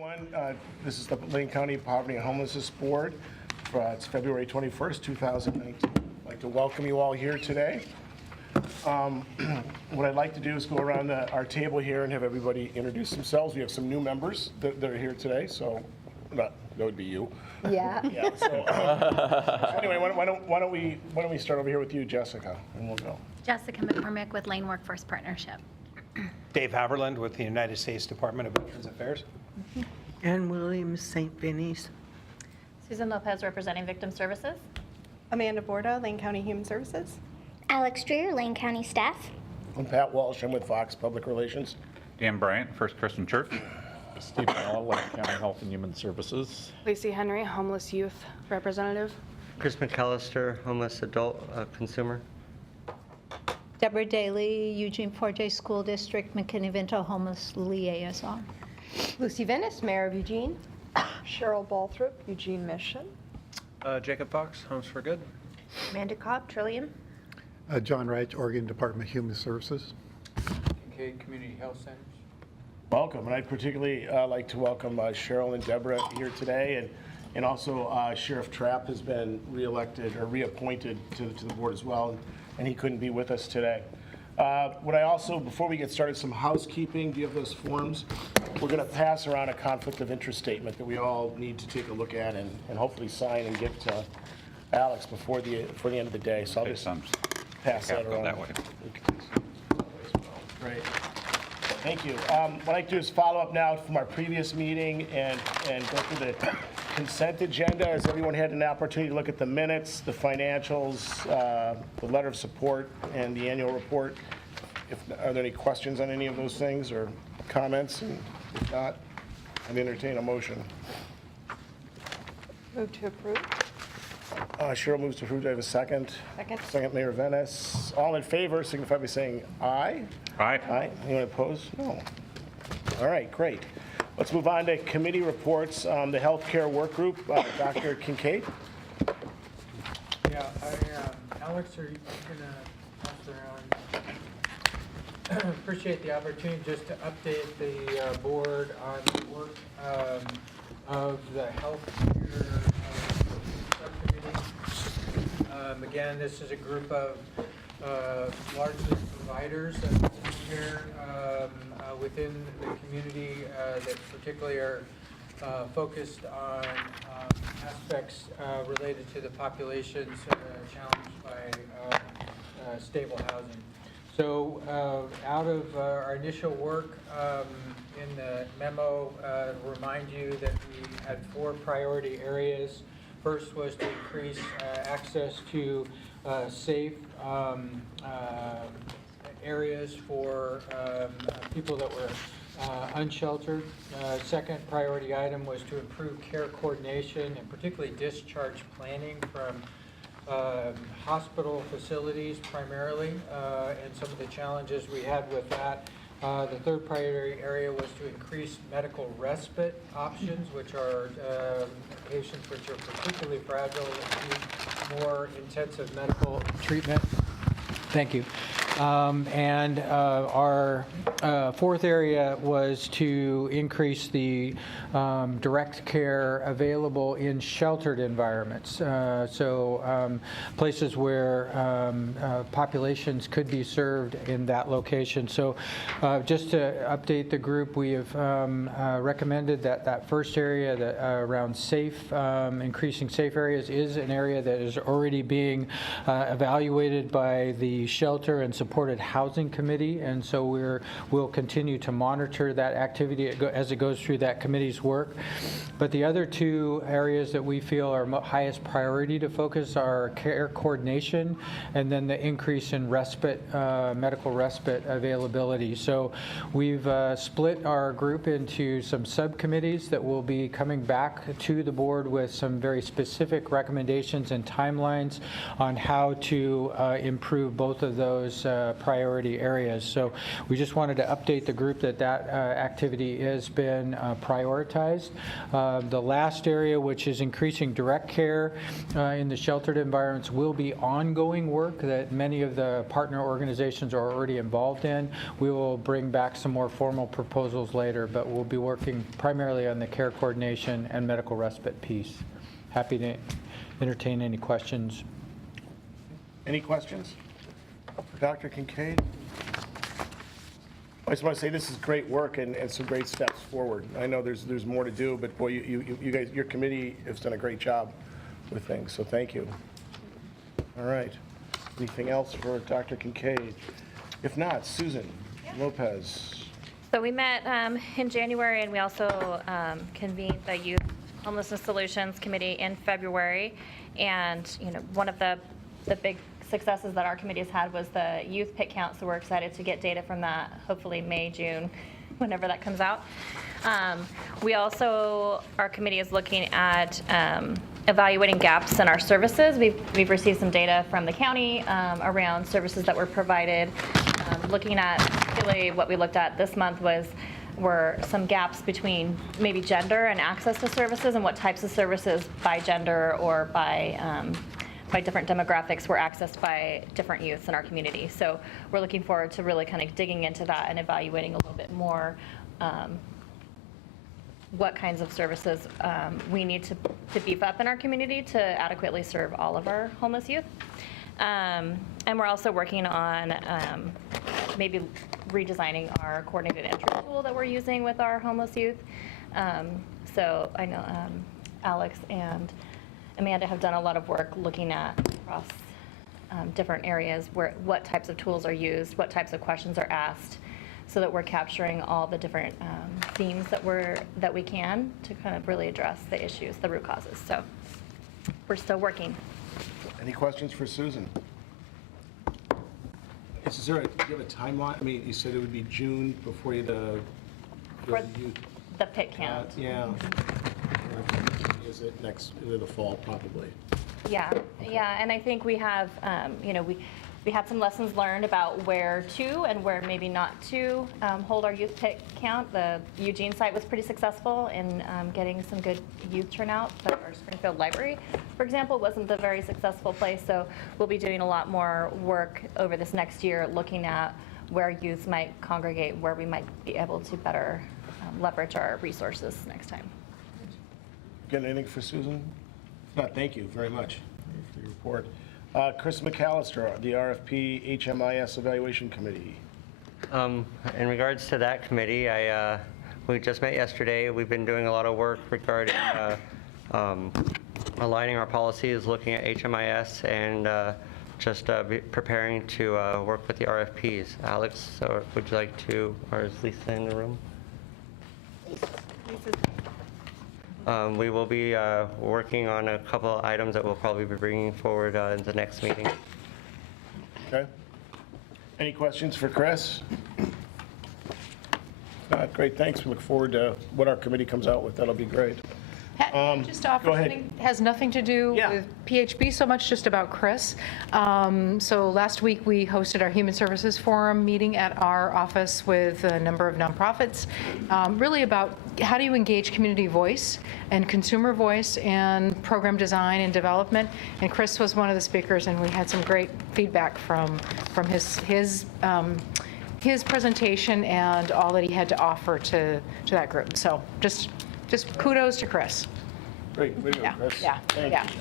everyone. This is the Lane County Poverty and Homelessness Board. It's February 21st, 2019. I'd like to welcome you all here today. What I'd like to do is go around our table here and have everybody introduce themselves. We have some new members that are here today, so that would be you. Yeah. Yeah. So anyway, why don't we start over here with you, Jessica, and we'll go. Jessica McCormick with Lane Workforce Partnership. Dave Haverland with the United States Department of Veterans Affairs. Ann Williams, St. Vinny's. Susan Lopez representing Victim Services. Amanda Borda, Lane County Human Services. Alex Dreer, Lane County staff. I'm Pat Walsh. I'm with Fox Public Relations. Dan Bryant, First Christian Church. Steve Powell, Lane County Health and Human Services. Lacey Henry, Homeless Youth Representative. Chris McAllister, Homeless Adult Consumer. Deborah Daly, Eugene Forte School District, McKinney-Vento Homeless Liaison. Lucy Venice, Mayor of Eugene. Cheryl Balthrop, Eugene Mission. Jacob Fox, Homes for Good. Amanda Cobb, Trillium. John Wright, Oregon Department of Human Services. Kincaid Community Health Centers. Welcome, and I'd particularly like to welcome Cheryl and Deborah here today, and also Sheriff Trapp has been reelected or reappointed to the board as well, and he couldn't be with us today. What I also, before we get started, some housekeeping. Do you have those forms? We're going to pass around a conflict of interest statement that we all need to take a look at and hopefully sign and give to Alex before the end of the day. So I'll just pass that around. That way. Great. Thank you. What I'd like to do is follow up now from our previous meeting and go through the consent agenda. Has everyone had an opportunity to look at the minutes, the financials, the letter of support, and the annual report? Are there any questions on any of those things or comments? And if not, I'd entertain a motion. Move to approve. Cheryl moves to approve. Do I have a second? Second. Second, Mayor Venice. All in favor signify by saying aye. Aye. Aye. Anyone opposed? No. All right, great. Let's move on to committee reports. The healthcare work group, Dr. Kincaid. Yeah, Alex, are you going to pass around? Appreciate the opportunity just to update the board on the work of the healthcare subcommittee. Again, this is a group of largely providers of care within the community that particularly are focused on aspects related to the populations challenged by stable housing. So out of our initial work in the memo, remind you that we had 4 priority areas. First was to increase access to safe areas for people that were unsheltered. Second priority item was to improve care coordination and particularly discharge planning from hospital facilities primarily, and some of the challenges we had with that. The third priority area was to increase medical respite options, which are patients which are particularly fragile and need more intensive medical treatment. Thank you. And our fourth area was to increase the direct care available in sheltered environments. So places where populations could be served in that location. So just to update the group, we have recommended that first area that around safe, increasing safe areas is an area that is already being evaluated by the Shelter and Supported Housing Committee, and so we'll continue to monitor that activity as it goes through that committee's work. But the other 2 areas that we feel are highest priority to focus are care coordination and then the increase in respite, medical respite availability. So we've split our group into some subcommittees that will be coming back to the board with some very specific recommendations and timelines on how to improve both of those priority areas. So we just wanted to update the group that activity has been prioritized. The last area, which is increasing direct care in the sheltered environments, will be ongoing work that many of the partner organizations are already involved in. We will bring back some more formal proposals later, but we'll be working primarily on the care coordination and medical respite piece. Happy to entertain any questions. Any questions for Dr. Kincaid? I just want to say this is great work and some great steps forward. I know there's more to do, but boy, you guys, your committee has done a great job with things, so thank you. All right. Anything else for Dr. Kincaid? If not, Susan Lopez. So we met in January, and we also convened the Youth Homelessness Solutions Committee in February. And one of the big successes that our committee has had was the youth PIT count. So we're excited to get data from that, hopefully May, June, whenever that comes out. We also, our committee is looking at evaluating gaps in our services. We've received some data from the county around services that were provided. Looking at, particularly what we looked at this month were some gaps between maybe gender and access to services, and what types of services by gender or by different demographics were accessed by different youths in our community. So we're looking forward to really kind of digging into that and evaluating a little bit more what kinds of services we need to beef up in our community to adequately serve all of our homeless youth. And we're also working on maybe redesigning our coordinated entry tool that we're using with our homeless youth. So I know Alex and Amanda have done a lot of work looking at across different areas what types of tools are used, what types of questions are asked, so that we're capturing all the different themes that we can to kind of really address the issues, the root causes. So we're still working. Any questions for Susan? Do you have a timeline? I mean, you said it would be June before you For the PIT count. Yeah. Is it the fall probably? Yeah, and I think we have, we had some lessons learned about where to and where maybe not to hold our youth PIT count. The Eugene site was pretty successful in getting some good youth turnout, but our Springfield Library, for example, wasn't the very successful place. So we'll be doing a lot more work over this next year looking at where youth might congregate, where we might be able to better leverage our resources next time. Got anything for Susan? If not, thank you very much for your report. Chris McAllister, the RFP HMIS Evaluation Committee. In regards to that committee, we just met yesterday. We've been doing a lot of work regarding aligning our policies, looking at HMIS, and just preparing to work with the RFPs. Alex, would you like to, or is Lisa in the room? We will be working on a couple of items that we'll probably be bringing forward in the next meeting. Okay. Any questions for Chris? Great, thanks. We look forward to what our committee comes out with. That'll be great. Just offer go ahead. something has nothing to do with PHB so much, just about Chris. So last week we hosted our Human Services Forum meeting at our office with a number of nonprofits, really about how do you engage community voice and consumer voice and program design and development. And Chris was one of the speakers, and we had some great feedback from his presentation and all that he had to offer to that group. So just kudos to Chris. Great, way to go, Chris. Yeah. Thank you.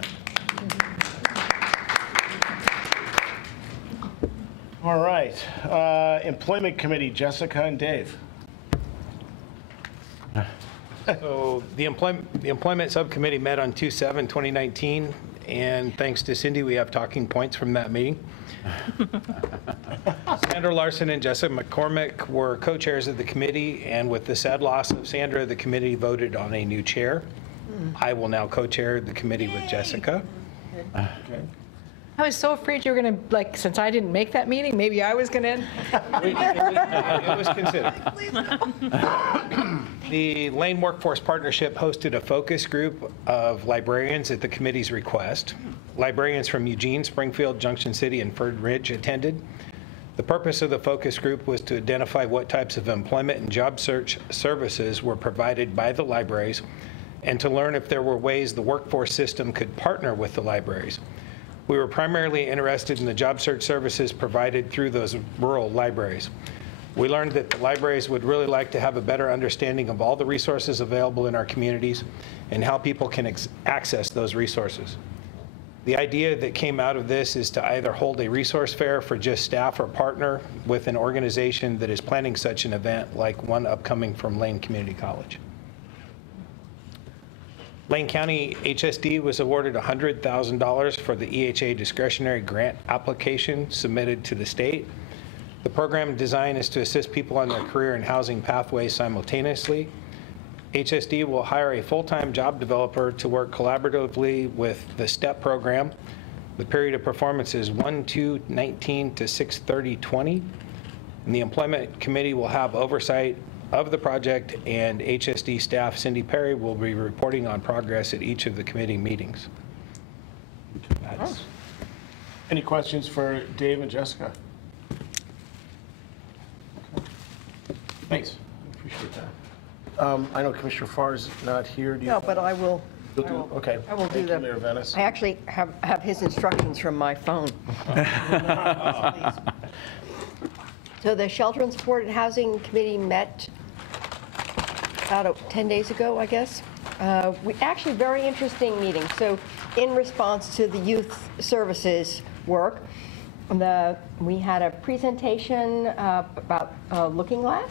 All right, Employment Committee, Jessica and Dave. So the Employment Subcommittee met on 2/7/2019, and thanks to Cindy, we have talking points from that meeting. Sandra Larson and Jessica McCormick were co-chairs of the committee, and with the sad loss of Sandra, the committee voted on a new chair. I will now co-chair the committee with Jessica. Okay. I was so afraid you were going to, since I didn't make that meeting, maybe I was going to. It was considered. The Lane Workforce Partnership hosted a focus group of librarians at the committee's request. Librarians from Eugene, Springfield, Junction City, and Fern Ridge attended. The purpose of the focus group was to identify what types of employment and job search services were provided by the libraries and to learn if there were ways the workforce system could partner with the libraries. We were primarily interested in the job search services provided through those rural libraries. We learned that the libraries would really like to have a better understanding of all the resources available in our communities and how people can access those resources. The idea that came out of this is to either hold a resource fair for just staff or partner with an organization that is planning such an event, like one upcoming from Lane Community College. Lane County HSD was awarded $100,000 for the EHA discretionary grant application submitted to the state. The program design is to assist people on their career and housing pathways simultaneously. HSD will hire a full-time job developer to work collaboratively with the STEP program. The period of performance is 1/2/19 to 6/30/20. And the Employment Committee will have oversight of the project, and HSD staff Cindy Perry will be reporting on progress at each of the committee meetings. Any questions for Dave and Jessica? Okay. Thanks. Appreciate that. I know Commissioner Farr is not here. Do you? No, but I will. You'll do, okay. I will do Thank you, them. Mayor Venice. I actually have his instructions from my phone. So the Shelter and Supported Housing Committee met about 10 days ago, I guess. We actually, very interesting meeting. So in response to the youth services work, we had a presentation about Looking Glass,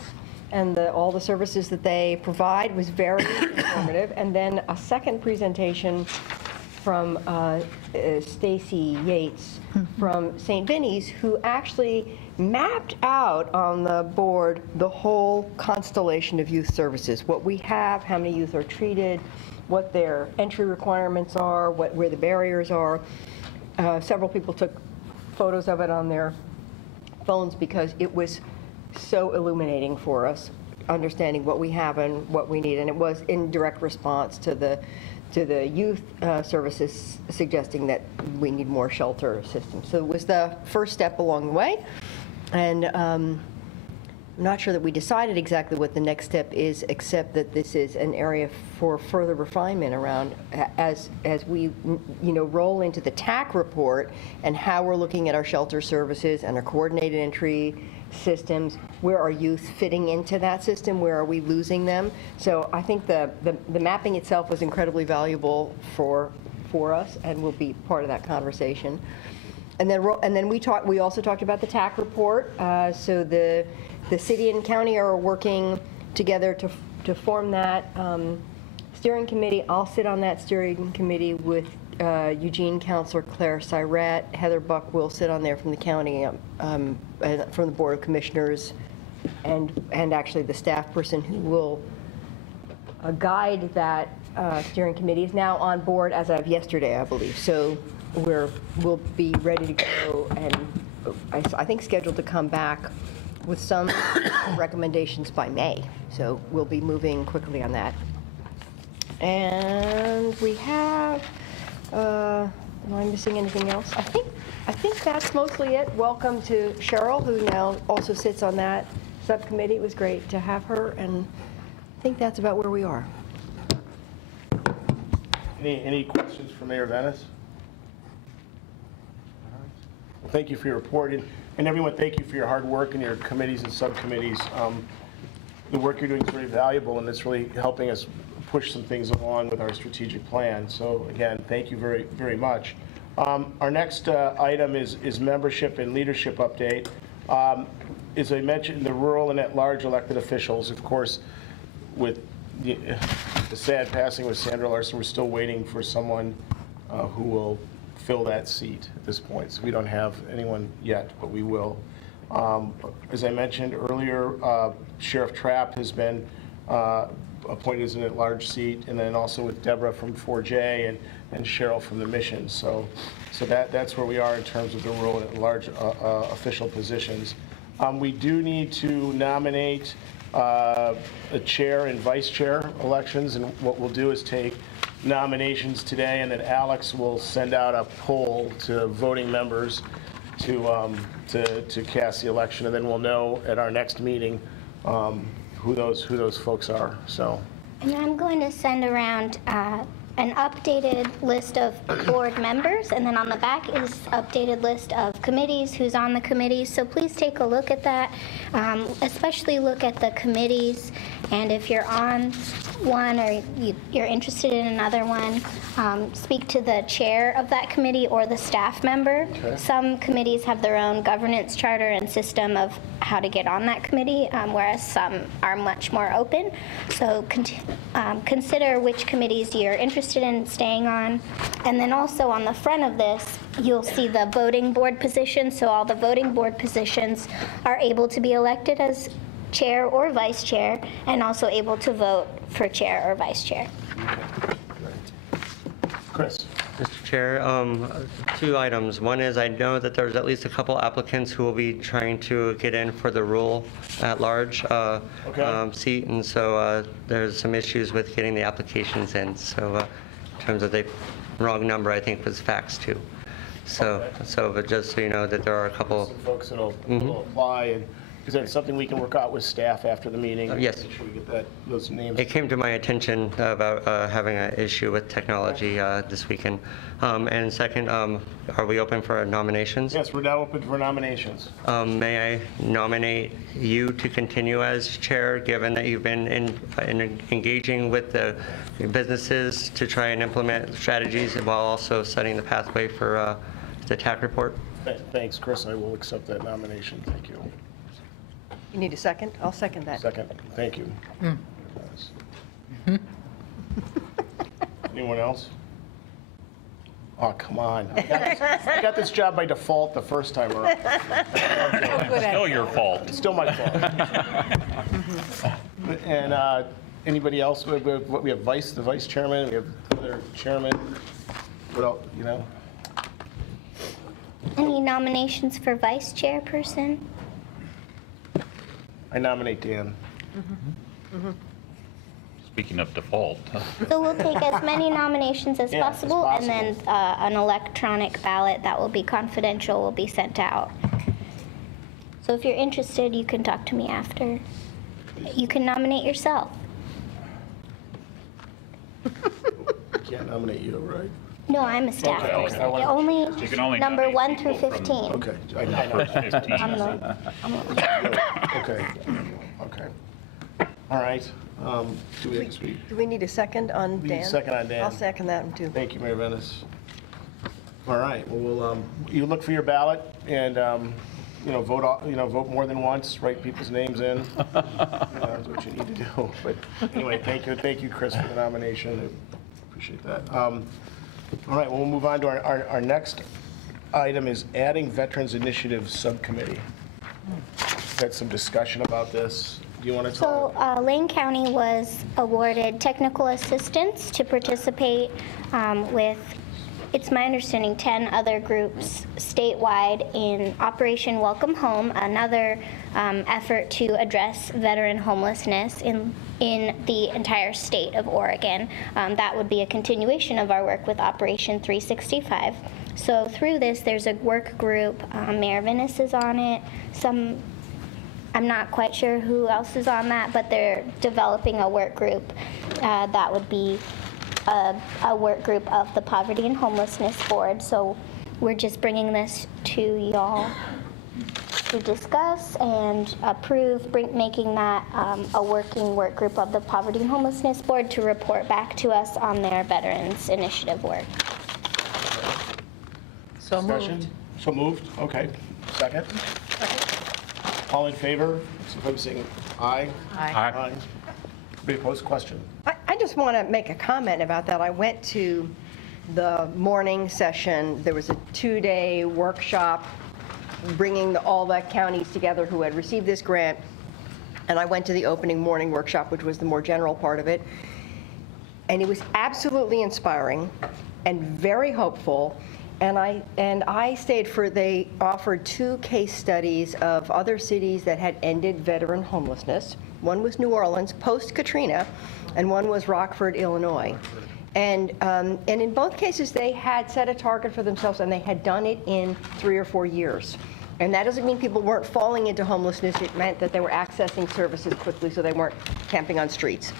and all the services that they provide was very informative. And then a second presentation from Stacy Yates from St. Vinny's, who actually mapped out on the board the whole constellation of youth services, what we have, how many youth are treated, what their entry requirements are, where the barriers are. Several people took photos of it on their phones because it was so illuminating for us, understanding what we have and what we need. And it was in direct response to the youth services suggesting that we need more shelter systems. So it was the first step along the way. And I'm not sure that we decided exactly what the next step is, except that this is an area for further refinement around as we roll into the TAC report and how we're looking at our shelter services and our coordinated entry systems. Where are youth fitting into that system? Where are we losing them? So I think the mapping itself was incredibly valuable for us and will be part of that conversation. And then we also talked about the TAC report. So the city and county are working together to form that steering committee. I'll sit on that steering committee with Eugene Councilor Claire Syrett. Heather Buck will sit on there from the county, from the Board of Commissioners, and actually the staff person who will guide that steering committee is now on board as of yesterday, I believe. So we'll be ready to go, and I think scheduled to come back with some recommendations by May. So we'll be moving quickly on that. And we have, am I missing anything else? I think that's mostly it. Welcome to Cheryl, who now also sits on that subcommittee. It was great to have her, and I think that's about where we are. Any questions for Mayor Venice? Well, thank you for your report, and everyone, thank you for your hard work and your committees and subcommittees. The work you're doing is very valuable, and it's really helping us push some things along with our strategic plan. So again, thank you very, very much. Our next item is membership and leadership update. As I mentioned, the rural and at-large elected officials, of course, with the sad passing with Sandra Larson, we're still waiting for someone who will fill that seat at this point. So we don't have anyone yet, but we will. As I mentioned earlier, Sheriff Trapp has been appointed as an at-large seat, and then also with Deborah from 4J and Cheryl from the Mission. So that's where we are in terms of the rural and at-large official positions. We do need to nominate a chair and vice chair elections, and what we'll do is take nominations today, and then Alex will send out a poll to voting members to cast the election, and then we'll know at our next meeting who those folks are. So. And I'm going to send around an updated list of board members, and then on the back is updated list of committees, who's on the committees. So please take a look at that, especially look at the committees. And if you're on one or you're interested in another one, speak to the chair of that committee or the staff member. Okay. Some committees have their own governance charter and system of how to get on that committee, whereas some are much more open. So consider which committees you're interested in staying on. And then also on the front of this, you'll see the voting board positions. So all the voting board positions are able to be elected as chair or vice chair, and also able to vote for chair or vice chair. Chris. Mr. Chair, 2 items. One is I know that there's at least a couple applicants who will be trying to get in for the rule at large seat, and so there's some issues with getting the applications in. So in terms of the wrong number, I think was faxed to. So, but just so you know that there are a couple. Some folks that'll apply, and is that something we can work out with staff after the meeting? Yes. Make sure we get those names. It came to my attention about having an issue with technology this weekend. And second, are we open for nominations? Yes, we're now open for nominations. May I nominate you to continue as chair, given that you've been engaging with the businesses to try and implement strategies while also setting the pathway for the TAC report? Thanks, Chris. I will accept that nomination. Thank you. You need a second? I'll second that. Second. Thank you. Anyone else? Oh, come on. I got this job by default the first time around. Still your fault. It's still my fault. And anybody else? We have the vice chairman. We have other chairman. What else, you know? Any nominations for vice chairperson? I nominate Dan. Speaking of default. So we'll take as many nominations as Yeah, as possible, and then an electronic ballot that will be confidential will be sent out. So if you're interested, you can talk to me after. You can nominate yourself. I can't nominate you, right? No, I'm a staff Okay, person. okay. Only You can only number nominate 1 through people from- 15. Okay. I know. First 15. Okay. All right. Do we speak? Do we need a second on We Dan? need a second on Dan. I'll second that one, too. Thank you, Mayor Venice. All right. Well, you look for your ballot and vote more than once. Write people's names in. That's what you need to do. But anyway, thank you, Chris, for the nomination. I appreciate that. All right. Well, we'll move on to our next item is adding Veterans Initiative Subcommittee. Had some discussion about this. Do you want to talk? So Lane County was awarded technical assistance to participate with, it's my understanding, 10 other groups statewide in Operation Welcome Home, another effort to address veteran homelessness in the entire state of Oregon. That would be a continuation of our work with Operation 365. So through this, there's a work group. Mayor Venice is on it. I'm not quite sure who else is on that, but they're developing a work group that would be a work group of the Poverty and Homelessness Board. So we're just bringing this to y'all to discuss and approve, making that a working work group of the Poverty and Homelessness Board to report back to us on their Veterans Initiative work. So Discussion? moved. So moved? Okay. Second? All in favor? So I'm saying aye. Aye. Anybody opposed? Question? I just want to make a comment about that. I went to the morning session. There was a 2-day workshop bringing all the counties together who had received this grant. And I went to the opening morning workshop, which was the more general part of it. And it was absolutely inspiring and very hopeful. And I stayed for, they offered 2 case studies of other cities that had ended veteran homelessness. One was New Orleans, post-Katrina, and one was Rockford, Illinois. And in both cases, they had set a target for themselves, and they had done it in 3 or 4 years. And that doesn't mean people weren't falling into homelessness. It meant that they were accessing services quickly, so they weren't camping on streets.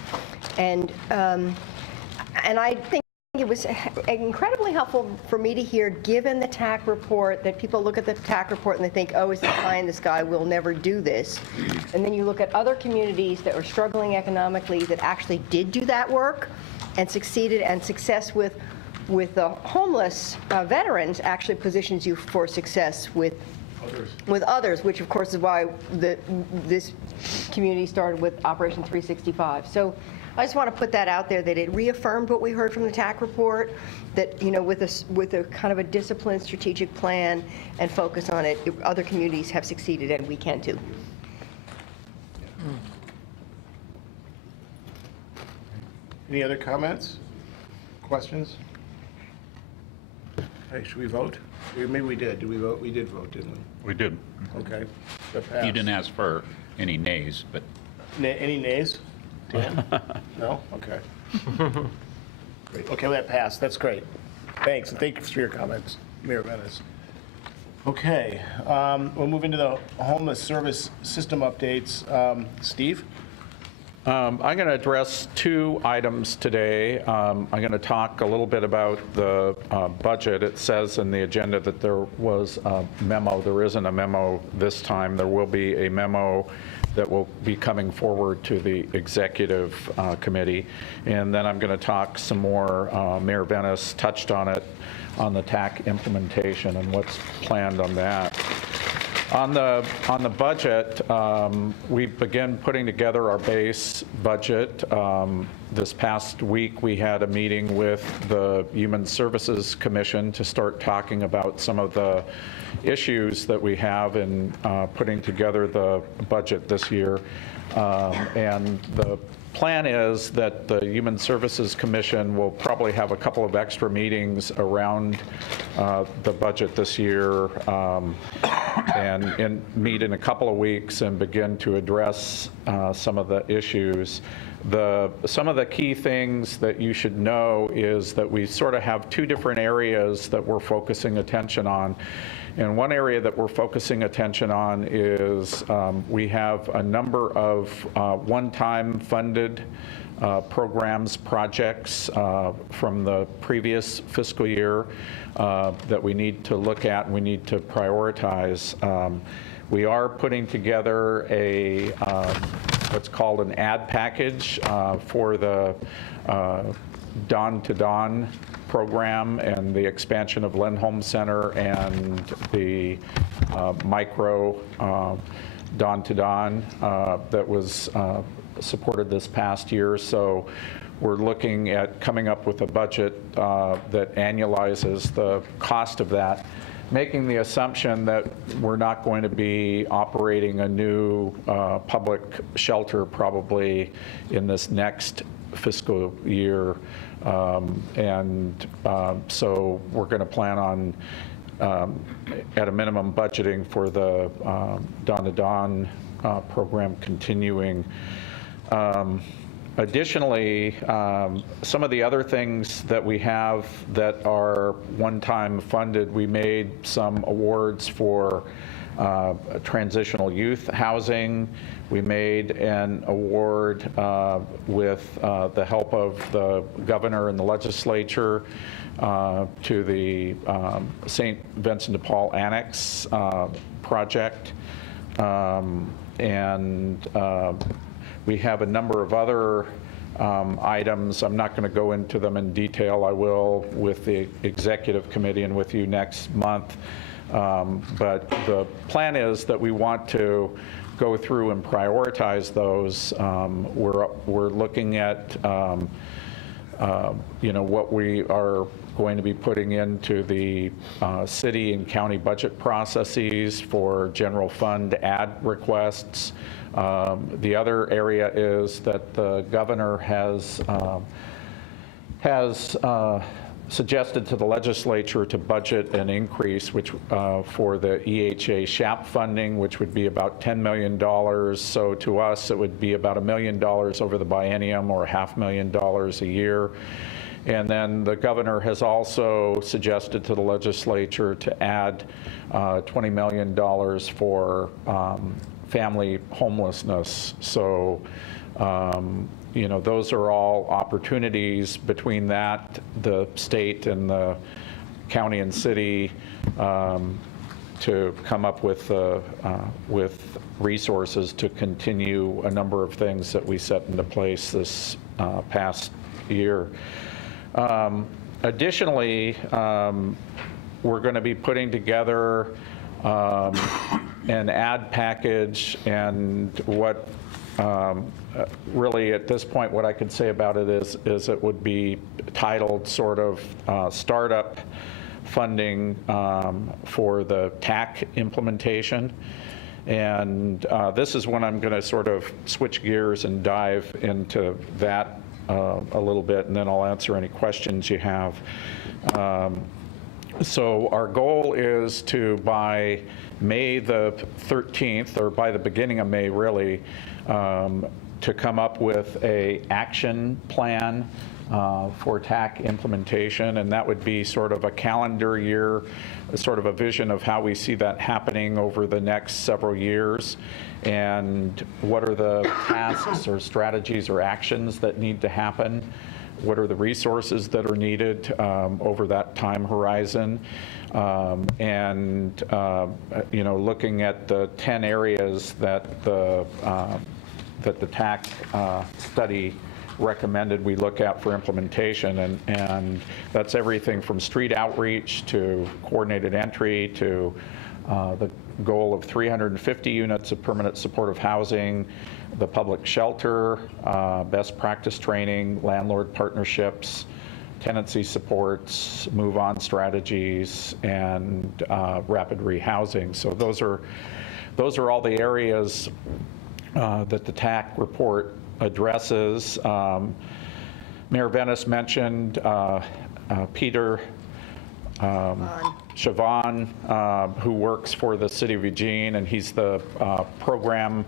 And I think it was incredibly helpful for me to hear, given the TAC report, that people look at the TAC report and they think, oh, it's the pie in the sky, we'll never do this. And then you look at other communities that were struggling economically that actually did do that work and succeeded, and success with the homeless veterans actually positions you for success with others, which of course is why this community started with Operation 365. So I just want to put that out there, that it reaffirmed what we heard from the TAC report, that, you know, with a kind of a disciplined strategic plan and focus on it, other communities have succeeded, and we can too. Any other comments, questions? Hey, should we vote? Maybe we did. Did we vote? We did vote, didn't we? We did. Okay. You didn't ask for any nays, but Any nays? Dan? No? Okay. Great. Okay, well, that passed. That's great. Thanks, and thank you for your comments, Mayor Venice. Okay, we'll move into the homeless service system updates. Steve? I'm going to address 2 items today. I'm going to talk a little bit about the budget. It says in the agenda that there was a memo. There isn't a memo this time. There will be a memo that will be coming forward to the executive committee. And then I'm going to talk some more. Mayor Venice touched on it, on the TAC implementation and what's planned on that. On the budget, we began putting together our base budget. This past week, we had a meeting with the Human Services Commission to start talking about some of the issues that we have in putting together the budget this year. And the plan is that the Human Services Commission will probably have a couple of extra meetings around the budget this year and meet in a couple of weeks and begin to address some of the issues. Some of the key things that you should know is that we sort of have 2 different areas that we're focusing attention on. And one area that we're focusing attention on is we have a number of one-time funded programs, projects from the previous fiscal year that we need to look at and we need to prioritize. We are putting together a what's called an ad package for the Dawn-to-Dawn program and the expansion of Lindholm Center and the micro Dawn-to-Dawn that was supported this past year. So we're looking at coming up with a budget that annualizes the cost of that, making the assumption that we're not going to be operating a new public shelter probably in this next fiscal year. So we're going to plan on, at a minimum, budgeting for the Dawn-to-Dawn program continuing. Additionally, some of the other things that we have that are one-time funded, we made some awards for transitional youth housing. We made an award with the help of the governor and the legislature to the St. Vincent de Paul Annex project. We have a number of other items. I'm not going to go into them in detail. I will with the executive committee and with you next month. But the plan is that we want to go through and prioritize those. We're looking at what we are going to be putting into the city and county budget processes for general fund ad requests. The other area is that the governor has suggested to the legislature to budget an increase which for the EHA SHAP funding, which would be about $10 million. So to us, it would be about $1 million over the biennium or $500,000 a year. And then the governor has also suggested to the legislature to add $20 million for family homelessness. So, those are all opportunities between that, the state and the county and city to come up with resources to continue a number of things that we set into place this past year. Additionally, we're going to be putting together an ad package, and what really at this point what I could say about it is it would be titled sort of startup funding for the TAC implementation. And this is when I'm going to sort of switch gears and dive into that a little bit, and then I'll answer any questions you have. So our goal is to, by May the 13th, or by the beginning of May really, to come up with a action plan for TAC implementation, and that would be sort of a calendar year, sort of a vision of how we see that happening over the next several years, and what are the tasks or strategies or actions that need to happen, what are the resources that are needed over that time horizon, and looking at the 10 areas that the TAC study recommended we look at for implementation, and that's everything from street outreach to coordinated entry to the goal of 350 units of permanent supportive housing, the public shelter, best practice training, landlord partnerships, tenancy supports, move-on strategies, and rapid rehousing. So those are all the areas that the TAC report addresses. Mayor Venice mentioned Peter Siobhan, who works for the City of Eugene, and he's the program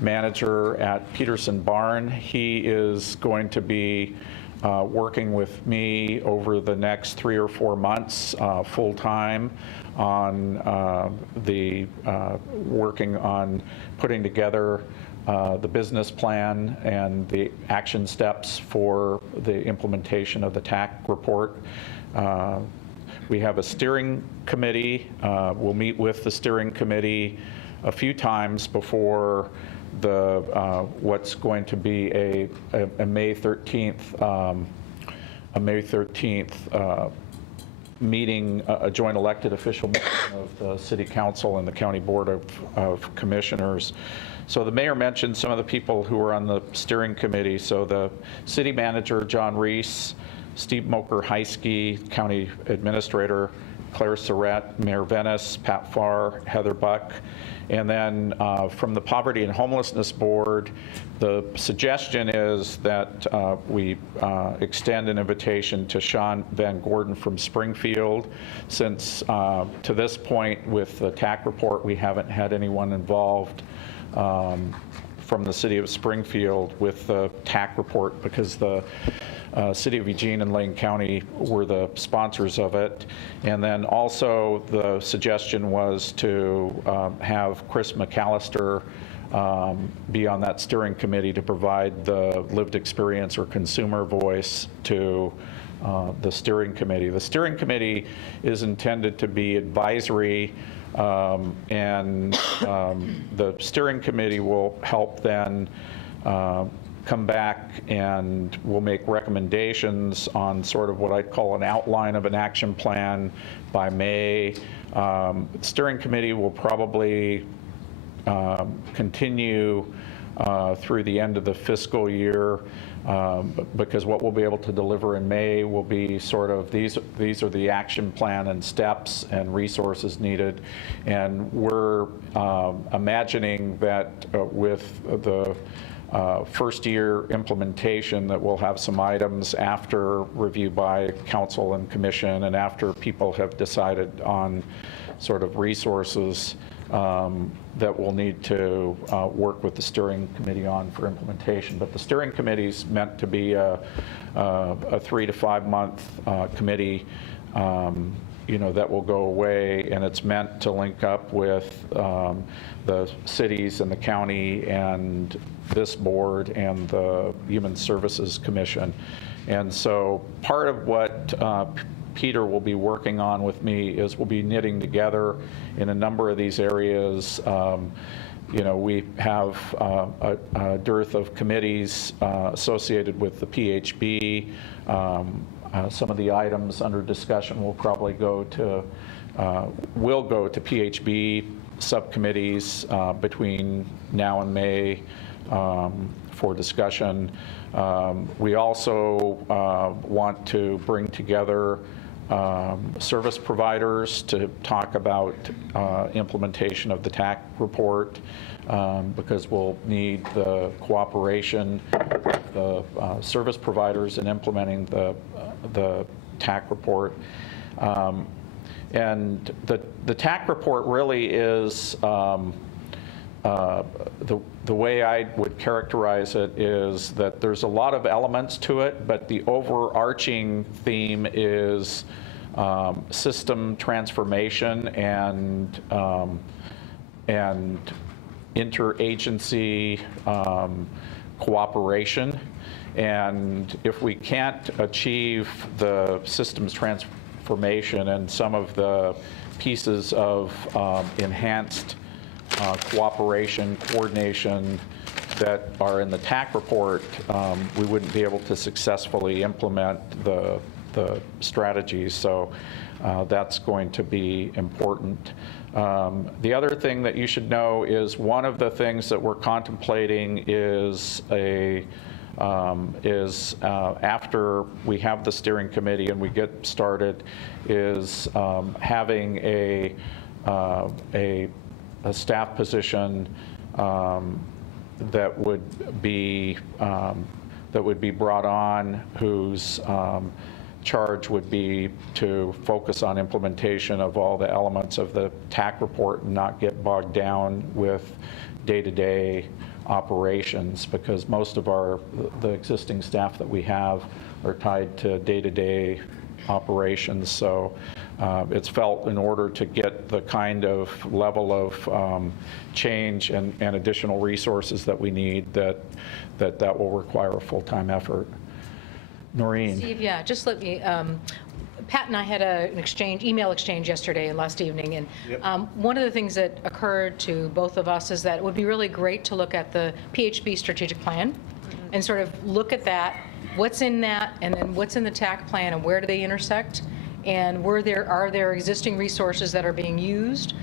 manager at Peterson Barn. He is going to be working with me over the next 3 or 4 months full-time on working on putting together the business plan and the action steps for the implementation of the TAC report. We have a steering committee. We'll meet with the steering committee a few times before what's going to be a May 13th meeting, a joint elected official meeting of the City Council and the County Board of Commissioners. So the mayor mentioned some of the people who are on the steering committee. So the city manager, John Reese, Steve Moker-Heisky, county administrator, Claire Surratt, Mayor Venice, Pat Farr, Heather Buck. And then from the Poverty and Homelessness Board, the suggestion is that we extend an invitation to Sean Van Gordon from Springfield, since to this point with the TAC report, we haven't had anyone involved from the city of Springfield with the TAC report, because the City of Eugene and Lane County were the sponsors of it. And then also the suggestion was to have Chris McAllister be on that steering committee to provide the lived experience or consumer voice to the steering committee. The steering committee is intended to be advisory, and the steering committee will help then come back and we'll make recommendations on sort of what I'd call an outline of an action plan by May. The steering committee will probably continue through the end of the fiscal year, because what we'll be able to deliver in May will be sort of these are the action plan and steps and resources needed. And we're imagining that with the first year implementation that we'll have some items after review by council and commission, and after people have decided on sort of resources that we'll need to work with the steering committee on for implementation. But the steering committee's meant to be a 3 to 5 month committee, that will go away, and it's meant to link up with the cities and the county and this board and the Human Services Commission. And so part of what Peter will be working on with me is we'll be knitting together in a number of these areas. We have a dearth of committees associated with the PHB. Some of the items under discussion will probably go to PHB subcommittees between now and May for discussion. We also want to bring together service providers to talk about implementation of the TAC report, because we'll need the cooperation of the service providers in implementing the TAC report. And the TAC report really is, the way I would characterize it is that there's a lot of elements to it, but the overarching theme is system transformation and interagency cooperation. And if we can't achieve the systems transformation and some of the pieces of enhanced cooperation, coordination that are in the TAC report, we wouldn't be able to successfully implement the strategies. So that's going to be important. The other thing that you should know is one of the things that we're contemplating is after we have the steering committee and we get started, is having a staff position that would be brought on, whose charge would be to focus on implementation of all the elements of the TAC report and not get bogged down with day-to-day operations, because most of the existing staff that we have are tied to day-to-day operations. So it's felt in order to get the kind of level of change and additional resources that we need, that will require a full-time effort. Noreen. Steve, yeah, just let me, Pat and I had an email exchange yesterday and last evening, and one of the things that occurred to both of us is that it would be really great to look at the PHB strategic plan and sort of look at that, what's in that, and then what's in the TAC plan, and where do they intersect, and are there existing resources that are being used,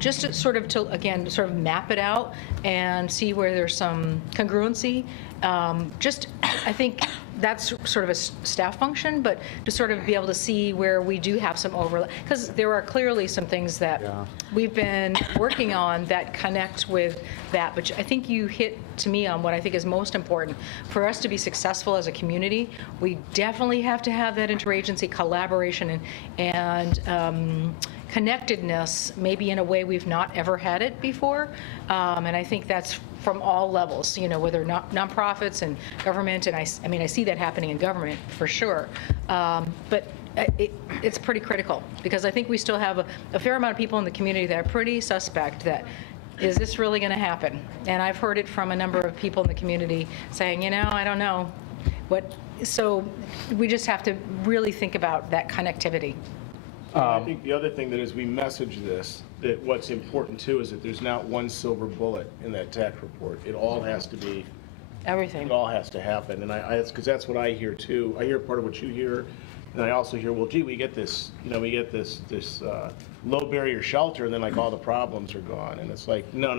just to sort of map it out and see where there's some congruency. I think that's sort of a staff function, but to sort of be able to see where we do have some overlap, because there are clearly some things that we've been working on that connect with that. But I think you hit to me on what I think is most important. For us to be successful as a community, we definitely have to have that interagency collaboration and connectedness, maybe in a way we've not ever had it before. And I think that's from all levels, whether nonprofits and government, and I see that happening in government for sure. But it's pretty critical, because I think we still have a fair amount of people in the community that are pretty suspect that, is this really going to happen? And I've heard it from a number of people in the community saying, I don't know. So we just have to really think about that connectivity. I think the other thing that as we message this, that what's important too is that there's not one silver bullet in that TAC report. It all has to be everything. It all has to happen, and because that's what I hear too. I hear part of what you hear, and I also hear, well, gee, we get this, this low barrier shelter, and then like all the problems are gone, and it's like, no.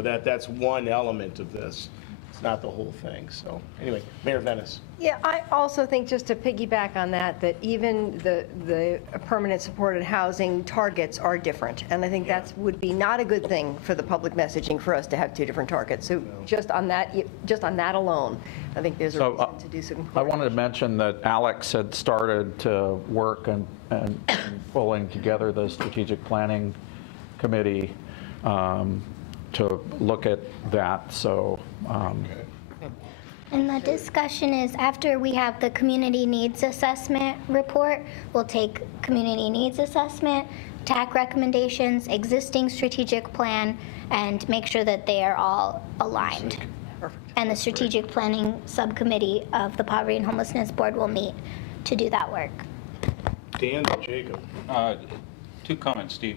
That's one element of this. It's not the whole thing. So anyway, Mayor Venice. Yeah, I also think, just to piggyback on that even the permanent supported housing targets are different. And I think that would be not a good thing for the public messaging for us to have two different targets. So just on that alone, I think there's a reason to do some. I wanted to mention that Alex had started to work and pulling together the strategic planning committee to look at that, so. And the discussion is after we have the community needs assessment report, we'll take community needs assessment, TAC recommendations, existing strategic plan, and make sure that they are all aligned. And the strategic planning subcommittee of the Poverty and Homelessness Board will meet to do that work. Dan or Jacob? Two comments, Steve.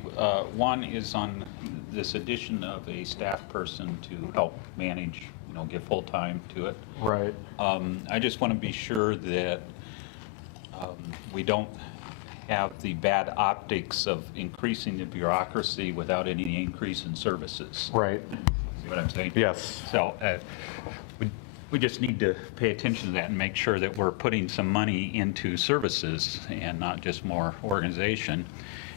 One is on this addition of a staff person to help manage, give full time to it. Right. I just want to be sure that we don't have the bad optics of increasing the bureaucracy without any increase in services. Right. See what I'm saying? Yes. So we just need to pay attention to that and make sure that we're putting some money into services and not just more organization.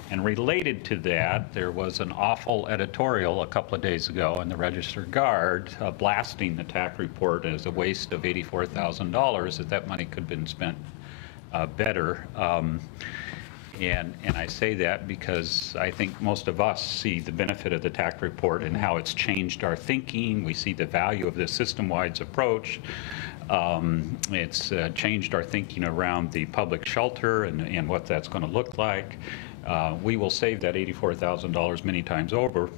And related to that, there was an awful editorial a couple of days ago in the Register-Guard blasting the TAC report as a waste of $84,000, that money could have been spent better. And I say that because I think most of us see the benefit of the TAC report and how it's changed our thinking. We see the value of this system-wide approach. It's changed our thinking around the public shelter and what that's going to look like. We will save that $84,000 many times over.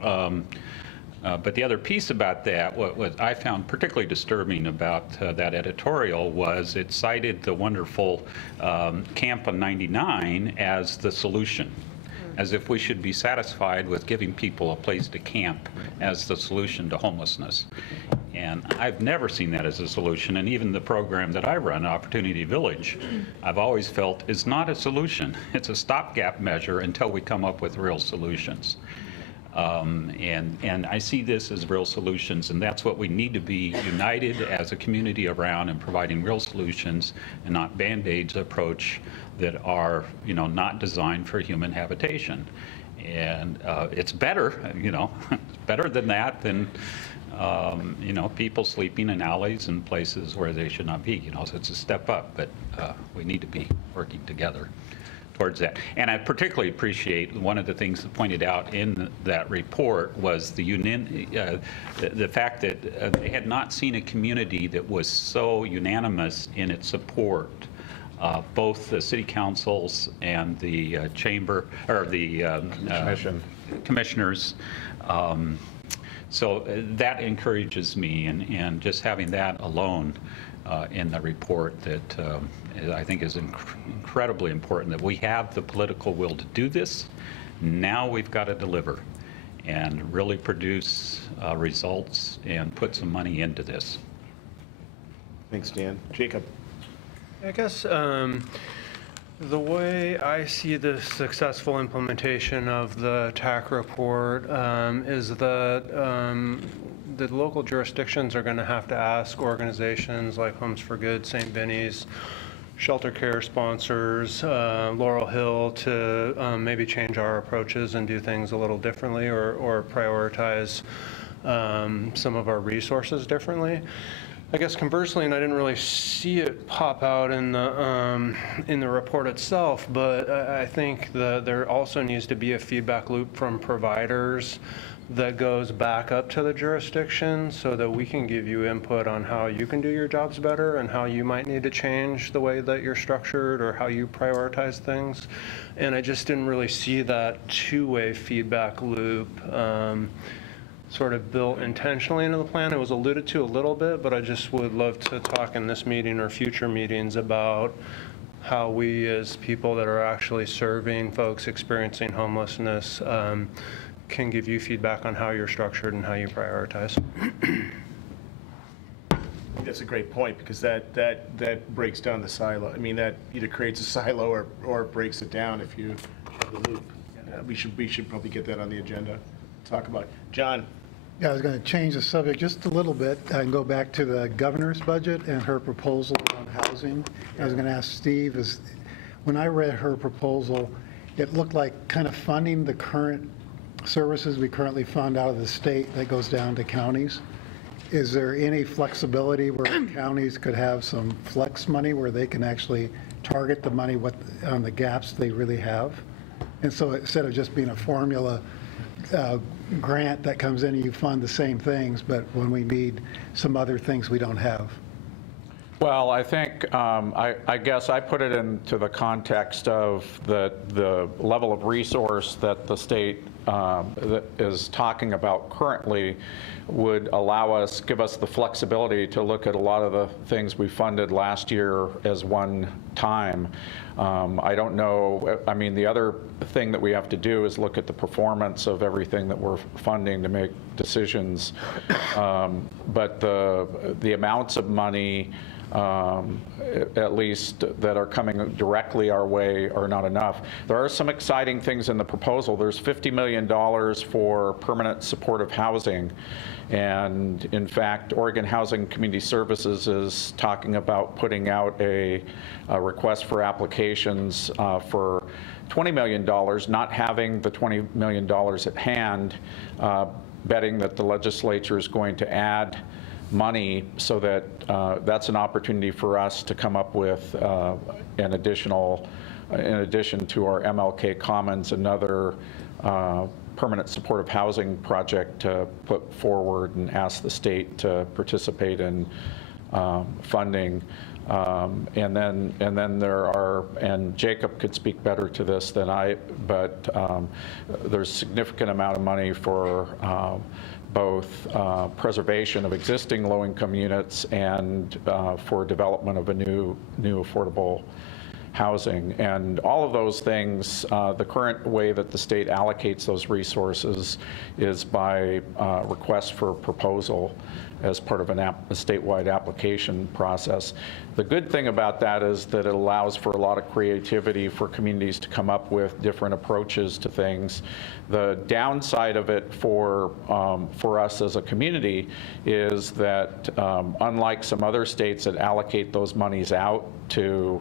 But the other piece about that, what I found particularly disturbing about that editorial was it cited the wonderful Camp on 99 as the solution, as if we should be satisfied with giving people a place to camp as the solution to homelessness. And I've never seen that as a solution, and even the program that I run, Opportunity Village, I've always felt is not a solution. It's a stopgap measure until we come up with real solutions. And I see this as real solutions, and that's what we need to be united as a community around, and providing real solutions and not Band-Aids approach that are, not designed for human habitation. And it's better, better than that than, people sleeping in alleys and places where they should not be. So it's a step up, but we need to be working together towards that. And I particularly appreciate one of the things that pointed out in that report was the fact that they had not seen a community that was so unanimous in its support. Both the city councils and the chamber, or the commissioners. So that encourages me, and just having that alone in the report that I think is incredibly important, that we have the political will to do this. Now we've got to deliver and really produce results and put some money into this. Thanks, Dan. Jacob? I guess the way I see the successful implementation of the TAC report is that the local jurisdictions are going to have to ask organizations like Homes for Good, St. Vinny's, shelter care sponsors, Laurel Hill to maybe change our approaches and do things a little differently, or prioritize some of our resources differently. I guess conversely, and I didn't really see it pop out in the report itself, but I think there also needs to be a feedback loop from providers that goes back up to the jurisdiction so that we can give you input on how you can do your jobs better and how you might need to change the way that you're structured or how you prioritize things. And I just didn't really see that two-way feedback loop sort of built intentionally into the plan. It was alluded to a little bit, but I just would love to talk in this meeting or future meetings about how we as people that are actually serving folks experiencing homelessness can give you feedback on how you're structured and how you prioritize. That's a great point, because that breaks down the silo. I mean, that either creates a silo or breaks it down if you have the loop. We should probably get that on the agenda, talk about. John? Yeah, I was going to change the subject just a little bit and go back to the governor's budget and her proposal on housing. I was going to ask Steve, when I read her proposal, it looked like kind of funding the current services we currently fund out of the state that goes down to counties. Is there any flexibility where counties could have some flex money where they can actually target the money on the gaps they really have And so instead of just being a formula grant that comes in and you fund the same things, but when we need some other things we don't have. Well, I think, I guess I put it into the context of the level of resource that the state that is talking about currently would allow us, give us the flexibility to look at a lot of the things we funded last year as one time. I don't know, I mean, the other thing that we have to do is look at the performance of everything that we're funding to make decisions. But the amounts of money, at least that are coming directly our way, are not enough. There are some exciting things in the proposal. There's $50 million for permanent supportive housing. And in fact, Oregon Housing Community Services is talking about putting out a request for applications for $20 million, not having the $20 million at hand, betting that the legislature is going to add money, so that that's an opportunity for us to come up with an additional, in addition to our MLK Commons, another permanent supportive housing project to put forward and ask the state to participate in funding. And then there are, and Jacob could speak better to this than I, but there's significant amount of money for both preservation of existing low-income units and for development of a new affordable housing. And all of those things, the current way that the state allocates those resources is by request for proposal as part of a statewide application process. The good thing about that is that it allows for a lot of creativity for communities to come up with different approaches to things. The downside of it for us as a community is that unlike some other states that allocate those monies out to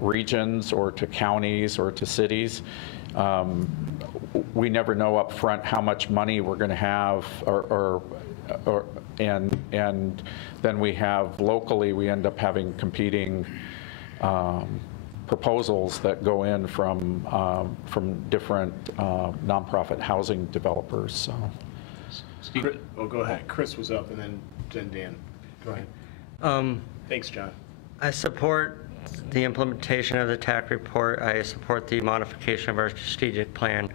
regions or to counties or to cities, we never know up front how much money we're going to have, and then we have locally, we end up having competing proposals that go in from different nonprofit housing developers. So, Steve, oh, go ahead. Chris was up, and then Dan. Go ahead. Thanks, John. I support the implementation of the TAC report. I support the modification of our strategic plan.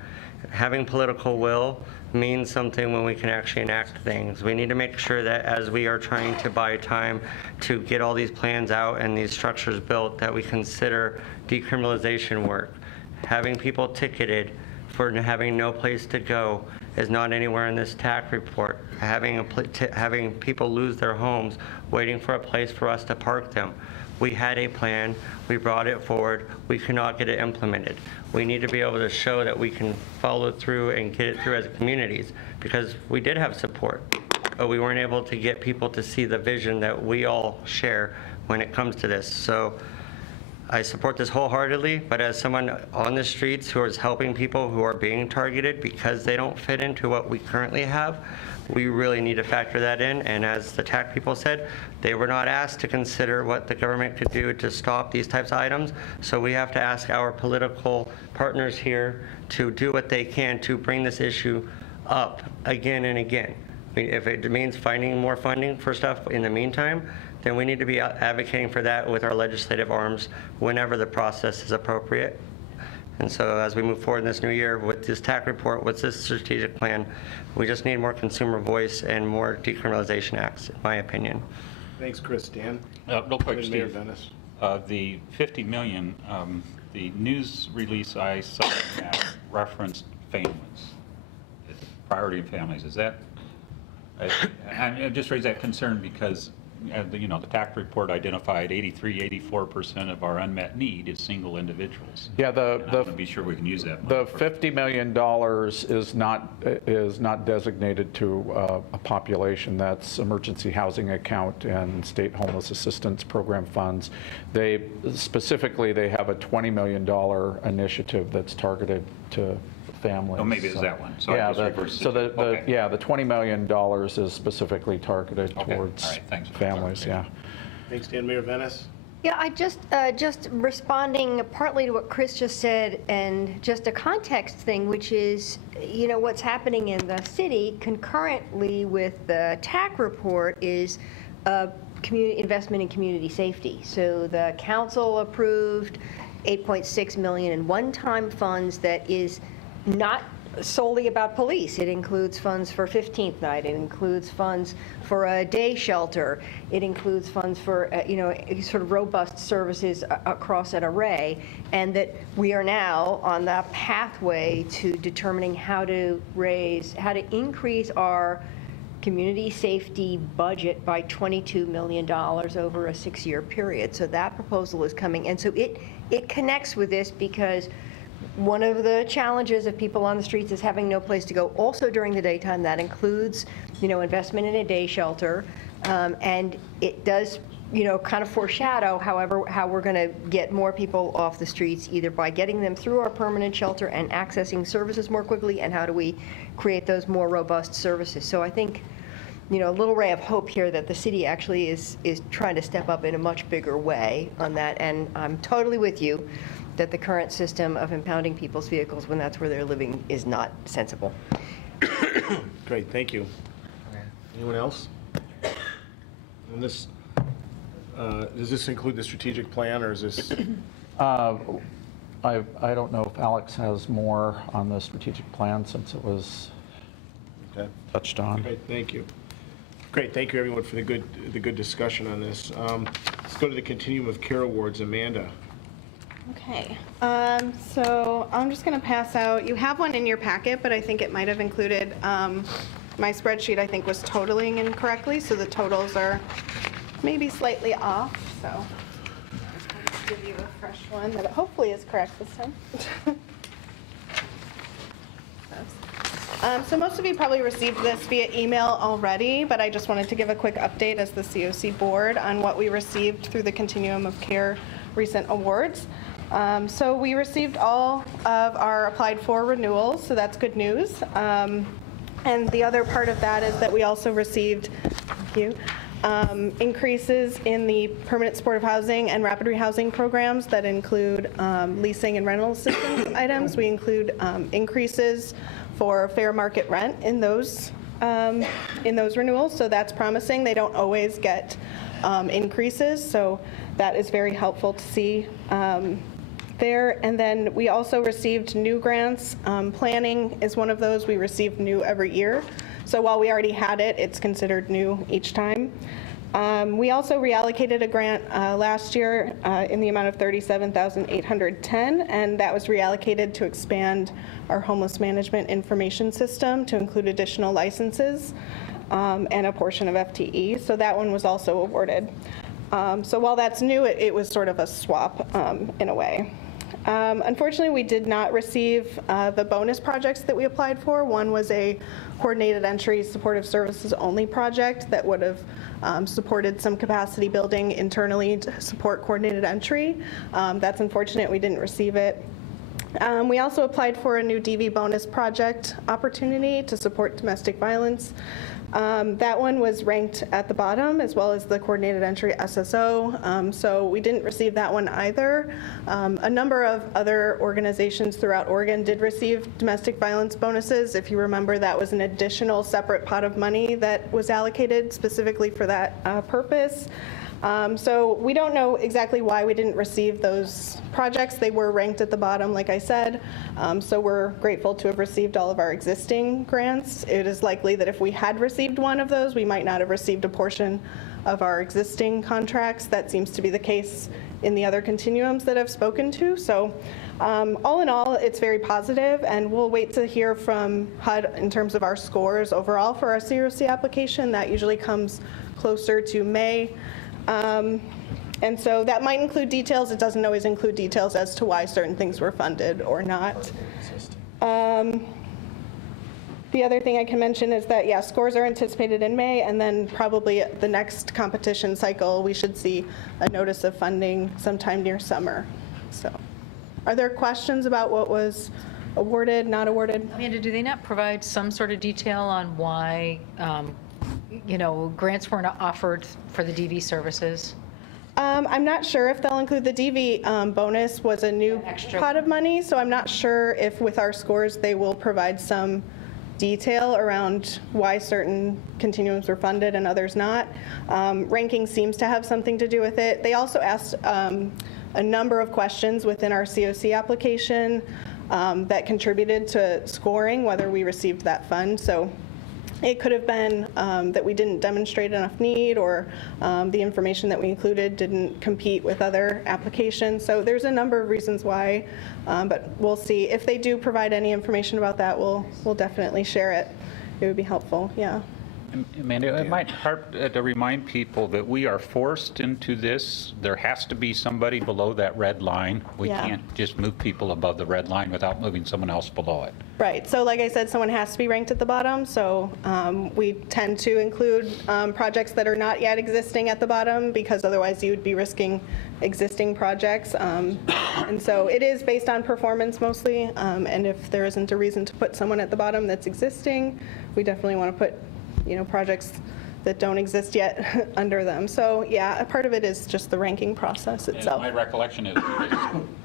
Having political will means something when we can actually enact things. We need to make sure that as we are trying to buy time to get all these plans out and these structures built, that we consider decriminalization work. Having people ticketed for having no place to go is not anywhere in this TAC report. Having people lose their homes waiting for a place for us to park them. We had a plan, we brought it forward, we could not get it implemented. We need to be able to show that we can follow through and get it through as communities, because we did have support, but we weren't able to get people to see the vision that we all share when it comes to this. So I support this wholeheartedly, but as someone on the streets who is helping people who are being targeted because they don't fit into what we currently have, we really need to factor that in. And as the TAC people said, they were not asked to consider what the government could do to stop these types of items. So we have to ask our political partners here to do what they can to bring this issue up again and again. I mean, if it means finding more funding for stuff in the meantime, then we need to be advocating for that with our legislative arms whenever the process is appropriate. And so as we move forward in this new year with this TAC report, with this strategic plan, we just need more consumer voice and more decriminalization acts, in my opinion. Thanks, Chris. Dan? Real quick, Mayor Steve. Venice. The $50 million, the news release I saw that referenced families, priority of families. Is that, I just raised that concern because the TAC report identified 84% of our unmet need is single individuals. yeah, I want to be sure we can use that money. the $50 million is not designated to a population. That's emergency housing account and state homeless assistance program funds. They specifically, they have a $20 million initiative that's targeted to families. Oh, maybe it's that one. So yeah, I just reversed so it. Okay. yeah, the $20 million is specifically targeted Okay. towards All right. Thanks for families. Yeah. Thanks, Dan. Mayor Venice? Yeah, I just responding partly to what Chris just said, and just a context thing, which is, what's happening in the city concurrently with the TAC report is community investment in community safety. So the council approved $8.6 million in one-time funds that is not solely about police. It includes funds for 15th night. It includes funds for a day shelter. It includes funds for, sort of robust services across an array. And that we are now on the pathway to determining how to increase our community safety budget by $22 million over a 6-year period. So that proposal is coming. And so it connects with this because one of the challenges of people on the streets is having no place to go also during the daytime. That includes, investment in a day shelter. And it does, kind of foreshadow, however, how we're going to get more people off the streets, either by getting them through our permanent shelter and accessing services more quickly, and how do we create those more robust services. So I think, a little ray of hope here that the city actually is trying to step up in a much bigger way on that. And I'm totally with you that the current system of impounding people's vehicles when that's where they're living is not sensible. Great, thank you. Anyone else? And this, does this include the strategic plan, or is this? I don't know if Alex has more on the strategic plan since it was touched on. Great, thank you. Great, thank you everyone for the good discussion on this. Let's go to the Continuum of Care Awards. Amanda. Okay, so I'm just going to pass out, you have one in your packet, but I think it might have included, my spreadsheet I think was totaling incorrectly, so the totals are maybe slightly off, so I'll give you a fresh one that hopefully is correct this time. So most of you probably received this via email already, but I just wanted to give a quick update as the COC board on what we received through the Continuum of Care recent awards. So we received all of our applied for renewals, so that's good news. And the other part of that is that we also received, thank you, increases in the permanent supportive housing and rapid rehousing programs that include leasing and rental assistance items. We include increases for fair market rent in those renewals, so that's promising. They don't always get increases, so that is very helpful to see there. And then we also received new grants. Planning is one of those. We receive new every year. So while we already had it, it's considered new each time. We also reallocated a grant last year in the amount of $37,810, and that was reallocated to expand our homeless management information system to include additional licenses and a portion of FTE. So that one was also awarded. So while that's new, it was sort of a swap in a way. Unfortunately, we did not receive the bonus projects that we applied for. One was a coordinated entry supportive services only project that would have supported some capacity building internally to support coordinated entry. That's unfortunate, we didn't receive it. We also applied for a new DV bonus project opportunity to support domestic violence. That one was ranked at the bottom, as well as the coordinated entry SSO, so we didn't receive that one either. A number of other organizations throughout Oregon did receive domestic violence bonuses. If you remember, that was an additional separate pot of money that was allocated specifically for that purpose. So we don't know exactly why we didn't receive those projects. They were ranked at the bottom, like I said. So we're grateful to have received all of our existing grants. It is likely that if we had received one of those, we might not have received a portion of our existing contracts. That seems to be the case in the other continuums that I've spoken to. So all in all, it's very positive, and we'll wait to hear from HUD in terms of our scores overall for our CRC application. That usually comes closer to May. And so that might include details. It doesn't always include details as to why certain things were funded or not. The other thing I can mention is that, yeah, scores are anticipated in May, and then probably the next competition cycle, we should see a notice of funding sometime near summer. So, are there questions about what was awarded, not awarded? Amanda, do they not provide some sort of detail on why, grants weren't offered for the DV services? I'm not sure if they'll include the DV bonus was a new pot of money, so I'm not sure if with our scores they will provide some detail around why certain continuums were funded and others not. Ranking seems to have something to do with it. They also asked a number of questions within our COC application that contributed to scoring whether we received that fund. So it could have been that we didn't demonstrate enough need, or the information that we included didn't compete with other applications. So there's a number of reasons why, but we'll see. If they do provide any information about that, we'll definitely share it. It would be helpful, yeah. Amanda, it might hurt to remind people that we are forced into this. There has to be somebody below that red line. We Yeah. can't just move people above the red line without moving someone else below it. Right, so like I said, someone has to be ranked at the bottom, so we tend to include projects that are not yet existing at the bottom, because otherwise you would be risking existing projects. And so it is based on performance mostly, and if there isn't a reason to put someone at the bottom that's existing, we definitely want to put, projects that don't exist yet under them. So yeah, a part of it is just the ranking process And itself. my recollection is,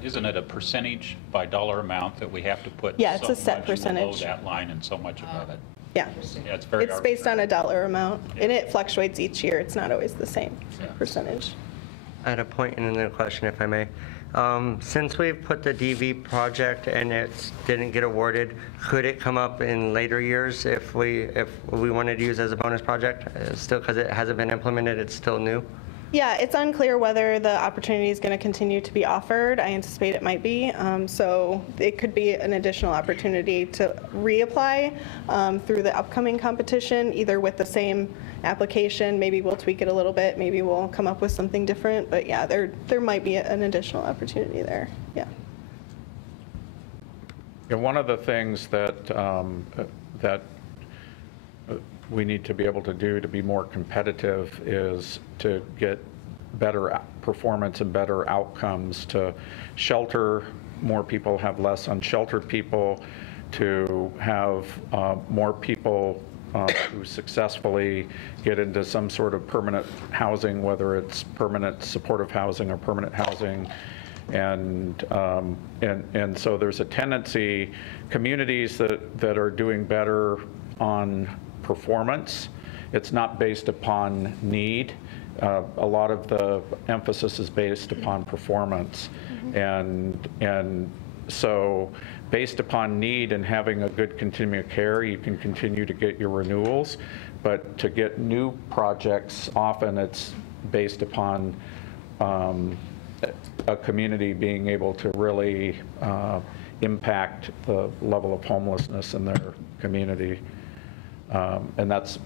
isn't it a percentage by dollar amount that we have to put Yeah, it's so a set much percentage. below that line and so much above it? Yeah. Yeah, it's very It's based on a dollar amount, and it fluctuates each year. It's not always the same percentage. I had a point in the question, if I may. Since we've put the DV project and it didn't get awarded, could it come up in later years if we wanted to use it as a bonus project? Still, because it hasn't been implemented, it's still new? Yeah, it's unclear whether the opportunity is going to continue to be offered. I anticipate it might be. So it could be an additional opportunity to reapply through the upcoming competition, either with the same application. Maybe we'll tweak it a little bit. Maybe we'll come up with something different. But yeah, there might be an additional opportunity there. Yeah. Yeah, one of the things that we need to be able to do to be more competitive is to get better performance and better outcomes, to shelter more people, have less unsheltered people, to have more people who successfully get into some sort of permanent housing, whether it's permanent supportive housing or permanent housing. And so there's a tendency, communities that are doing better on performance, it's not based upon need. A lot of the emphasis is based upon performance. And so based upon need and having a good continuum of care, you can continue to get your renewals. But to get new projects, often it's based upon a community being able to really impact the level of homelessness in their community. And that's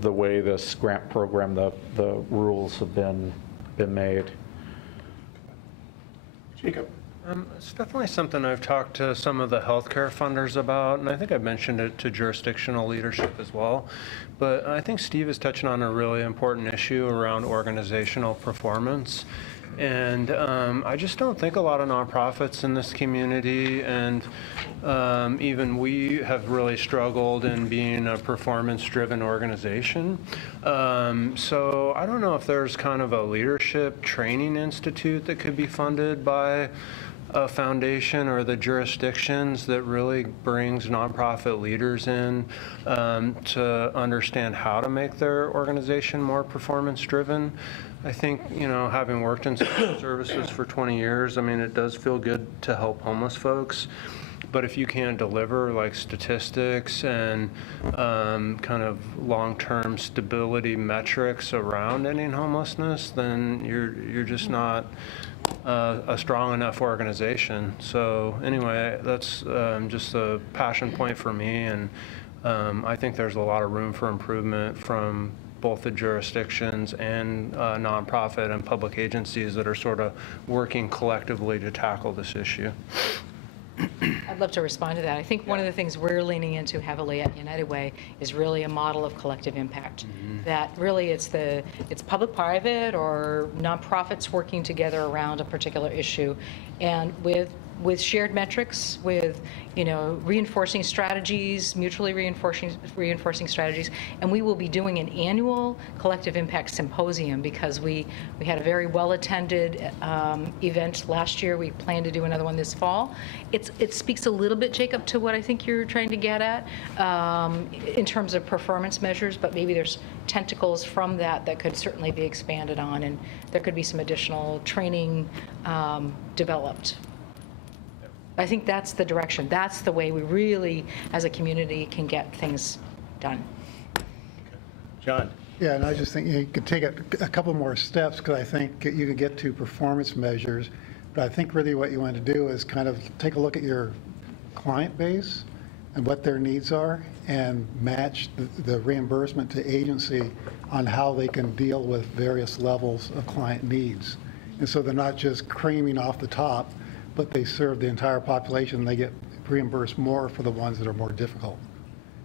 the way this grant program, the rules have been made. Jacob. It's definitely something I've talked to some of the healthcare funders about, and I think I've mentioned it to jurisdictional leadership as well. But I think Steve is touching on a really important issue around organizational performance. And I just don't think a lot of nonprofits in this community, and even we have really struggled in being a performance-driven organization. So I don't know if there's kind of a leadership training institute that could be funded by a foundation or the jurisdictions that really brings nonprofit leaders in to understand how to make their organization more performance-driven. I think, having worked in social services for 20 years, I mean, it does feel good to help homeless folks. But if you can't deliver like statistics and kind of long-term stability metrics around ending homelessness, then you're just not a strong enough organization. So anyway, that's just a passion point for me, and I think there's a lot of room for improvement from both the jurisdictions and nonprofit and public agencies that are sort of working collectively to tackle this issue. I'd love to respond to that. I think one of the things we're leaning into heavily at United Way is really a model of collective impact. That really it's public-private or nonprofits working together around a particular issue. And with with shared metrics, with, reinforcing strategies, mutually reinforcing strategies. And we will be doing an annual collective impact symposium because we had a very well-attended event last year. We plan to do another one this fall. It speaks a little bit, Jacob, to what I think you're trying to get at in terms of performance measures, but maybe there's tentacles from that could certainly be expanded on, and there could be some additional training developed. I think that's the direction. That's the way we really, as a community, can get things done. John? Yeah, and I just think you could take a couple more steps, because I think you could get to performance measures, but I think really what you want to do is kind of take a look at your client base and what their needs are, and match the reimbursement to agency on how they can deal with various levels of client needs. And so they're not just creaming off the top, but they serve the entire population. They get reimbursed more for the ones that are more difficult.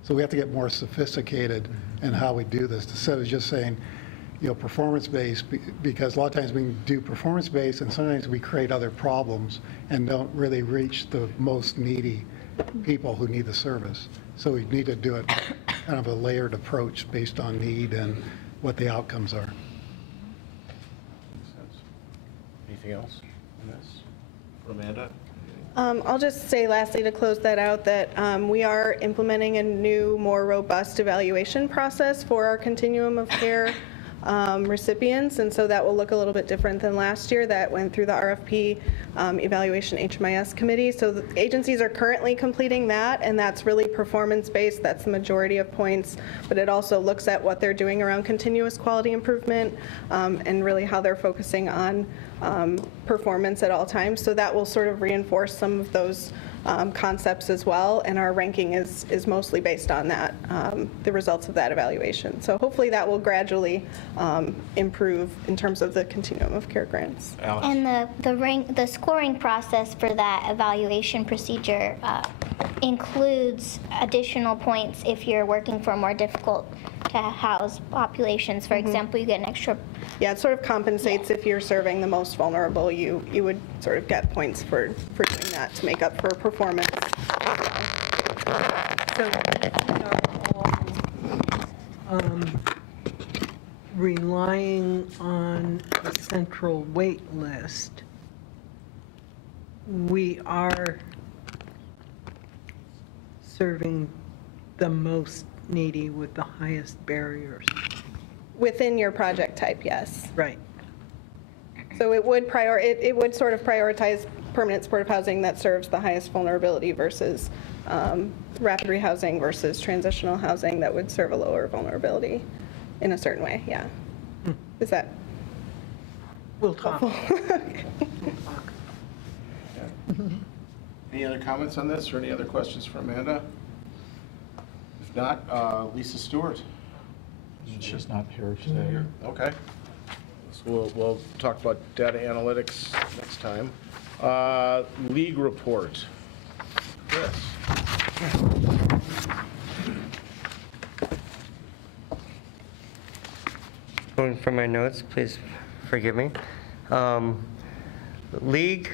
So we have to get more sophisticated in how we do this, instead of just saying, performance-based, because a lot of times we can do performance-based, and sometimes we create other problems and don't really reach the most needy people who need the service. So we need to do it kind of a layered approach based on need and what the outcomes are. Anything else on this? Amanda? I'll just say lastly, to close that out, that we are implementing a new, more robust evaluation process for our continuum of care recipients, and so that will look a little bit different than last year. That went through the RFP evaluation HMIS committee. So the agencies are currently completing that, and that's really performance-based. That's the majority of points, but it also looks at what they're doing around continuous quality improvement and really how they're focusing on performance at all times. So that will sort of reinforce some of those concepts as well, and our ranking is mostly based on that, the results of that evaluation. So hopefully that will gradually improve in terms of the continuum of care grants. Alex? And the scoring process for that evaluation procedure includes additional points if you're working for more difficult to house populations. For example, you get an extra. Yeah, it sort of compensates if you're serving the most vulnerable. You would sort of get points for doing that to make up for performance. So we are all relying on the central wait list. We are serving the most needy with the highest barriers. Within your project type, yes. Right. So it would sort of prioritize permanent supportive housing that serves the highest vulnerability versus rapid rehousing versus transitional housing that would serve a lower vulnerability in a certain way, yeah. Is that We'll talk. helpful? Any other comments on this, or any other questions for Amanda? If not, Lisa Stewart. She's not here today. Okay. So we'll talk about data analytics next time. League report. Chris. Going from my notes, please forgive me. League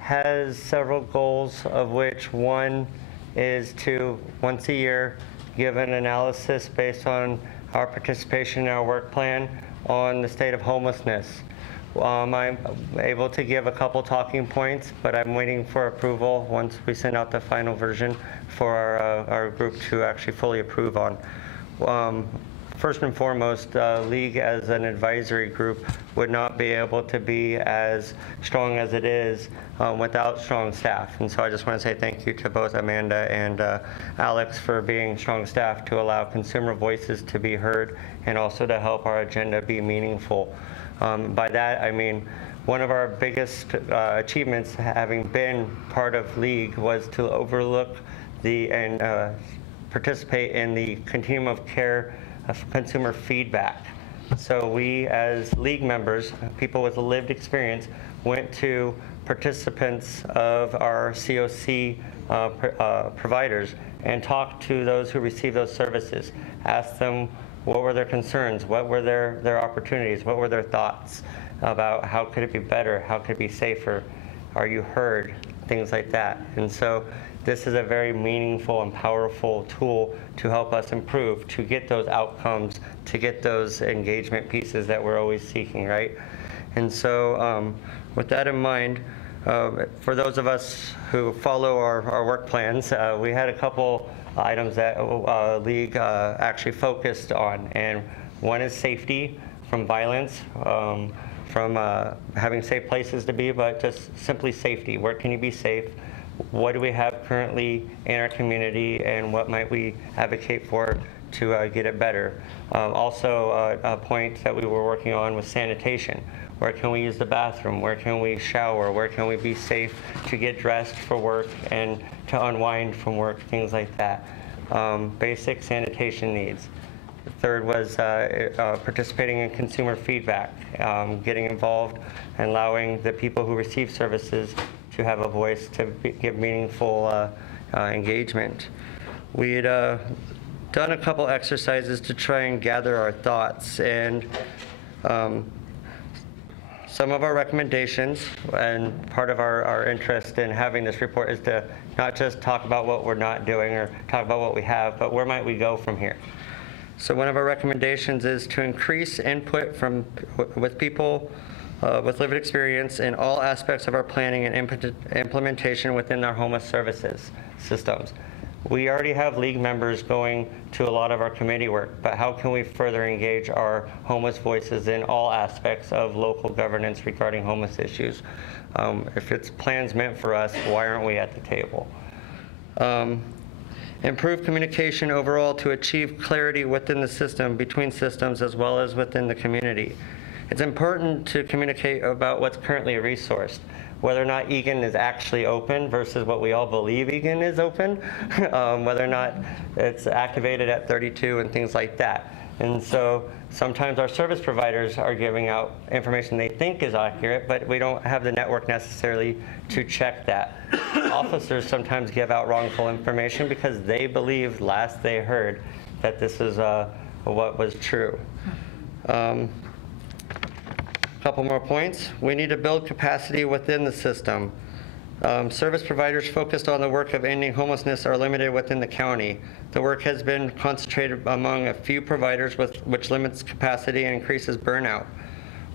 has several goals, of which one is to, once a year, give an analysis based on our participation in our work plan on the state of homelessness. I'm able to give a couple talking points, but I'm waiting for approval once we send out the final version for our group to actually fully approve on. First and foremost, League as an advisory group would not be able to be as strong as it is without strong staff. And so I just want to say thank you to both Amanda and Alex for being strong staff to allow consumer voices to be heard and also to help our agenda be meaningful. By that, I mean, one of our biggest achievements having been part of League was to overlook and participate in the continuum of care of consumer feedback. So we, as League members, people with lived experience, went to participants of our COC providers and talked to those who receive those services, asked them what were their concerns, what were their opportunities, what were their thoughts about how could it be better, how could it be safer, are you heard, things like that. And so this is a very meaningful and powerful tool to help us improve, to get those outcomes, to get those engagement pieces that we're always seeking, right? And so with that in mind, for those of us who follow our work plans, we had a couple items that League actually focused on. And one is safety from violence, from having safe places to be, but just simply safety. Where can you be safe? What do we have currently in our community, and what might we advocate for to get it better? Also, a point that we were working on was sanitation. Where can we use the bathroom? Where can we shower? Where can we be safe to get dressed for work and to unwind from work, things like that. Basic sanitation needs. The third was participating in consumer feedback, getting involved and allowing the people who receive services to have a voice to give meaningful engagement. We had done a couple exercises to try and gather our thoughts, and some of our recommendations, and part of our interest in having this report is to not just talk about what we're not doing or talk about what we have, but where might we go from here. So one of our recommendations is to increase input with people with lived experience in all aspects of our planning and implementation within our homeless services systems. We already have League members going to a lot of our committee work, but how can we further engage our homeless voices in all aspects of local governance regarding homeless issues? If it's plans meant for us, why aren't we at the table? Improve communication overall to achieve clarity within the system, between systems, as well as within the community. It's important to communicate about what's currently resourced, whether or not Egan is actually open versus what we all believe Egan is open, whether or not it's activated at 32 and things like that. And so sometimes our service providers are giving out information they think is accurate, but we don't have the network necessarily to check that. Officers sometimes give out wrongful information because they believe last they heard that this is what was true. Couple more points. We need to build capacity within the system. Service providers focused on the work of ending homelessness are limited within the county. The work has been concentrated among a few providers, which limits capacity and increases burnout.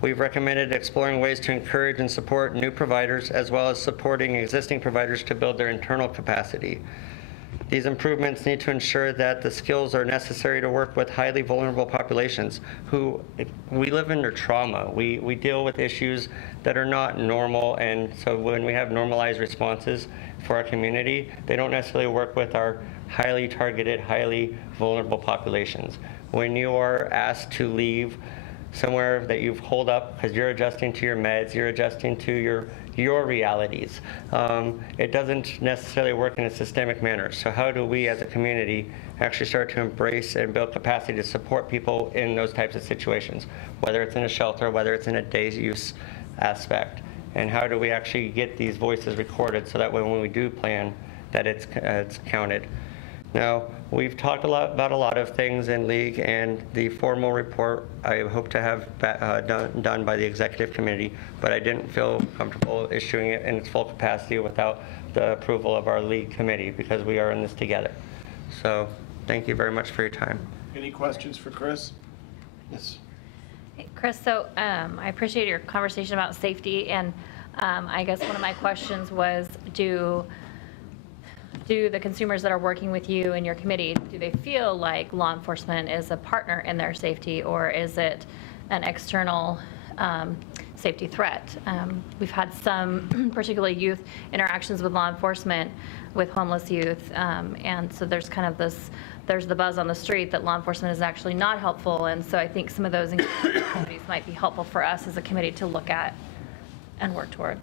We've recommended exploring ways to encourage and support new providers, as well as supporting existing providers to build their internal capacity. These improvements need to ensure that the skills are necessary to work with highly vulnerable populations who, we live under trauma. We deal with issues that are not normal, and so when we have normalized responses for our community, they don't necessarily work with our highly targeted, highly vulnerable populations. When you are asked to leave somewhere that you've holed up because you're adjusting to your meds, you're adjusting to your realities. It doesn't necessarily work in a systemic manner. So how do we as a community actually start to embrace and build capacity to support people in those types of situations, whether it's in a shelter, whether it's in a day use aspect? And how do we actually get these voices recorded so that when we do plan, that it's counted? Now, we've talked about a lot of things in League, and the formal report I hope to have done by the executive committee, but I didn't feel comfortable issuing it in its full capacity without the approval of our League committee, because we are in this together. So thank you very much for your time. Any questions for Chris? Yes. Hey, Chris, so I appreciate your conversation about safety, and I guess one of my questions was, do the consumers that are working with you and your committee, do they feel like law enforcement is a partner in their safety, or is it an external safety threat? We've had some, particularly youth, interactions with law enforcement with homeless youth, and so there's kind of there's the buzz on the street that law enforcement is actually not helpful, and so I think some of those activities might be helpful for us as a committee to look at and work towards.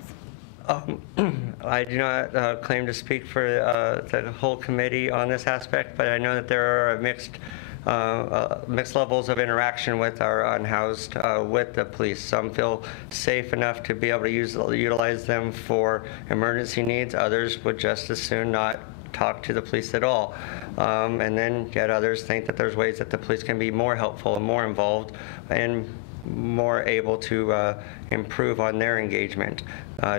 I do not claim to speak for the whole committee on this aspect, but I know that there are mixed levels of interaction with our unhoused with the police. Some feel safe enough to be able to utilize them for emergency needs. Others would just as soon not talk to the police at all. And then yet others think that there's ways that the police can be more helpful and more involved. And more able to improve on their engagement,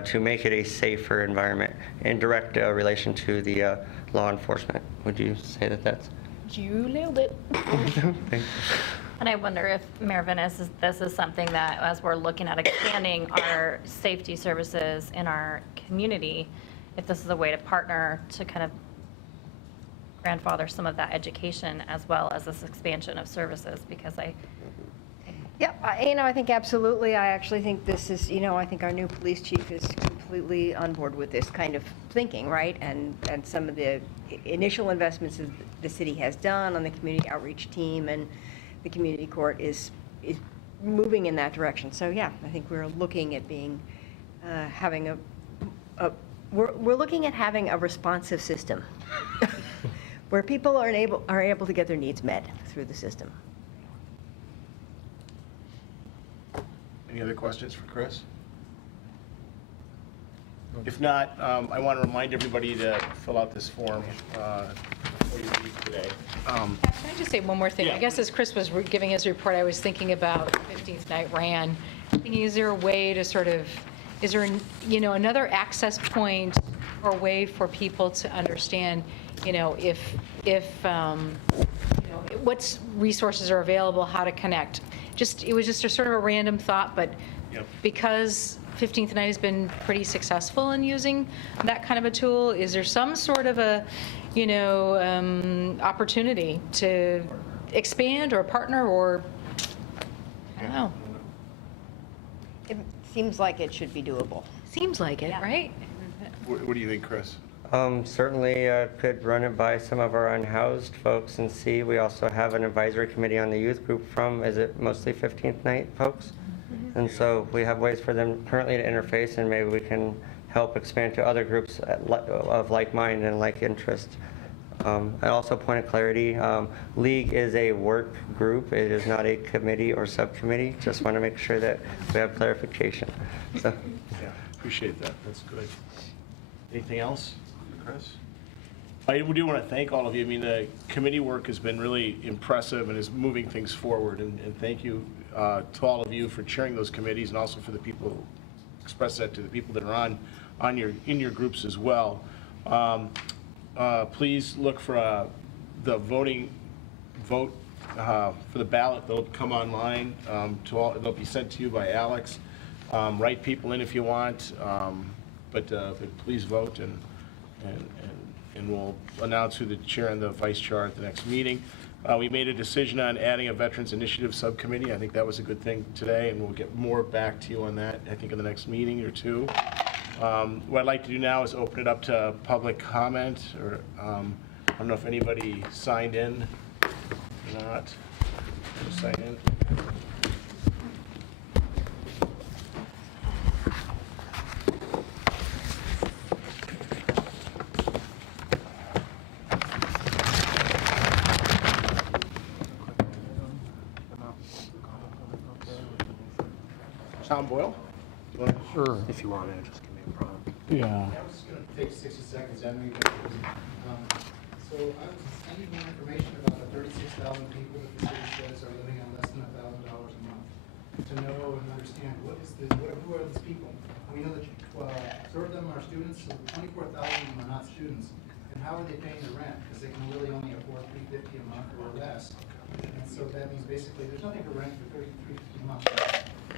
to make it a safer environment in direct relation to the law enforcement. Would you say that that's? You nailed it. Thank And I wonder if, Mayor Venice, this is something that, as we're looking at expanding our safety services in our community, if this is a way to partner to kind of grandfather some of that education as well as this expansion of services, because Yeah, I think absolutely. I actually think this is, I think our new police chief is completely on board with this kind of thinking, right? And some of the initial investments that the city has done on the community outreach team and the community court is moving in that direction. So yeah, I think we're looking at having we're looking at having a responsive system where people are able to get their needs met through the system. Any other questions for Chris? If not, I want to remind everybody to fill out this form before you leave today. Can I just say one more thing? Yeah. I guess as Chris was giving his report, I was thinking about 15th Night Ran. Thinking, is there a way to sort of, is there, another access point or way for people to understand, what resources are available, how to connect? It was just a sort of a random thought, but because 15th Night has been pretty successful in using that kind of a tool, is there some sort of a, opportunity to expand or partner or, I don't know. It seems like it should be doable. Seems like it, right? What do you think, Chris? Certainly could run it by some of our unhoused folks and see. We also have an advisory committee on the youth group from, is it mostly 15th Night folks? And so we have ways for them currently to interface, and maybe we can help expand to other groups of like mind and like interest. And also, point of clarity, League is a work group. It is not a committee or subcommittee. Just want to make sure that we have clarification. So. Yeah, appreciate that. That's good. Anything else, Chris? I do want to thank all of you. I mean, the committee work has been really impressive and is moving things forward. And thank you to all of you for chairing those committees, and also for the people who express that to the people that are in your groups as well. Please look for the vote for the ballot. They'll come online. They'll be sent to you by Alex. Write people in if you want, but please vote, and we'll announce who the chair and the vice chair are at the next meeting. We made a decision on adding a Veterans Initiative Subcommittee. I think that was a good thing today, and we'll get more back to you on that, I think, in the next meeting or two. What I'd like to do now is open it up to public comment, or I don't know if anybody signed in or not. Just sign in. Tom Boyle? Sure. If you want to, just give me a prompt. Yeah. I was just going to take 60 seconds. I know you guys are busy. So I need more information about the 36,000 people that the city says are living on less than $1,000 a month. To know and understand who are these people? We know that 3 of them are students, so 24,000 of them are not students. And how are they paying the rent? Because they can really only afford $350 a month or less. And so that means basically there's nothing for rent for $350 a month.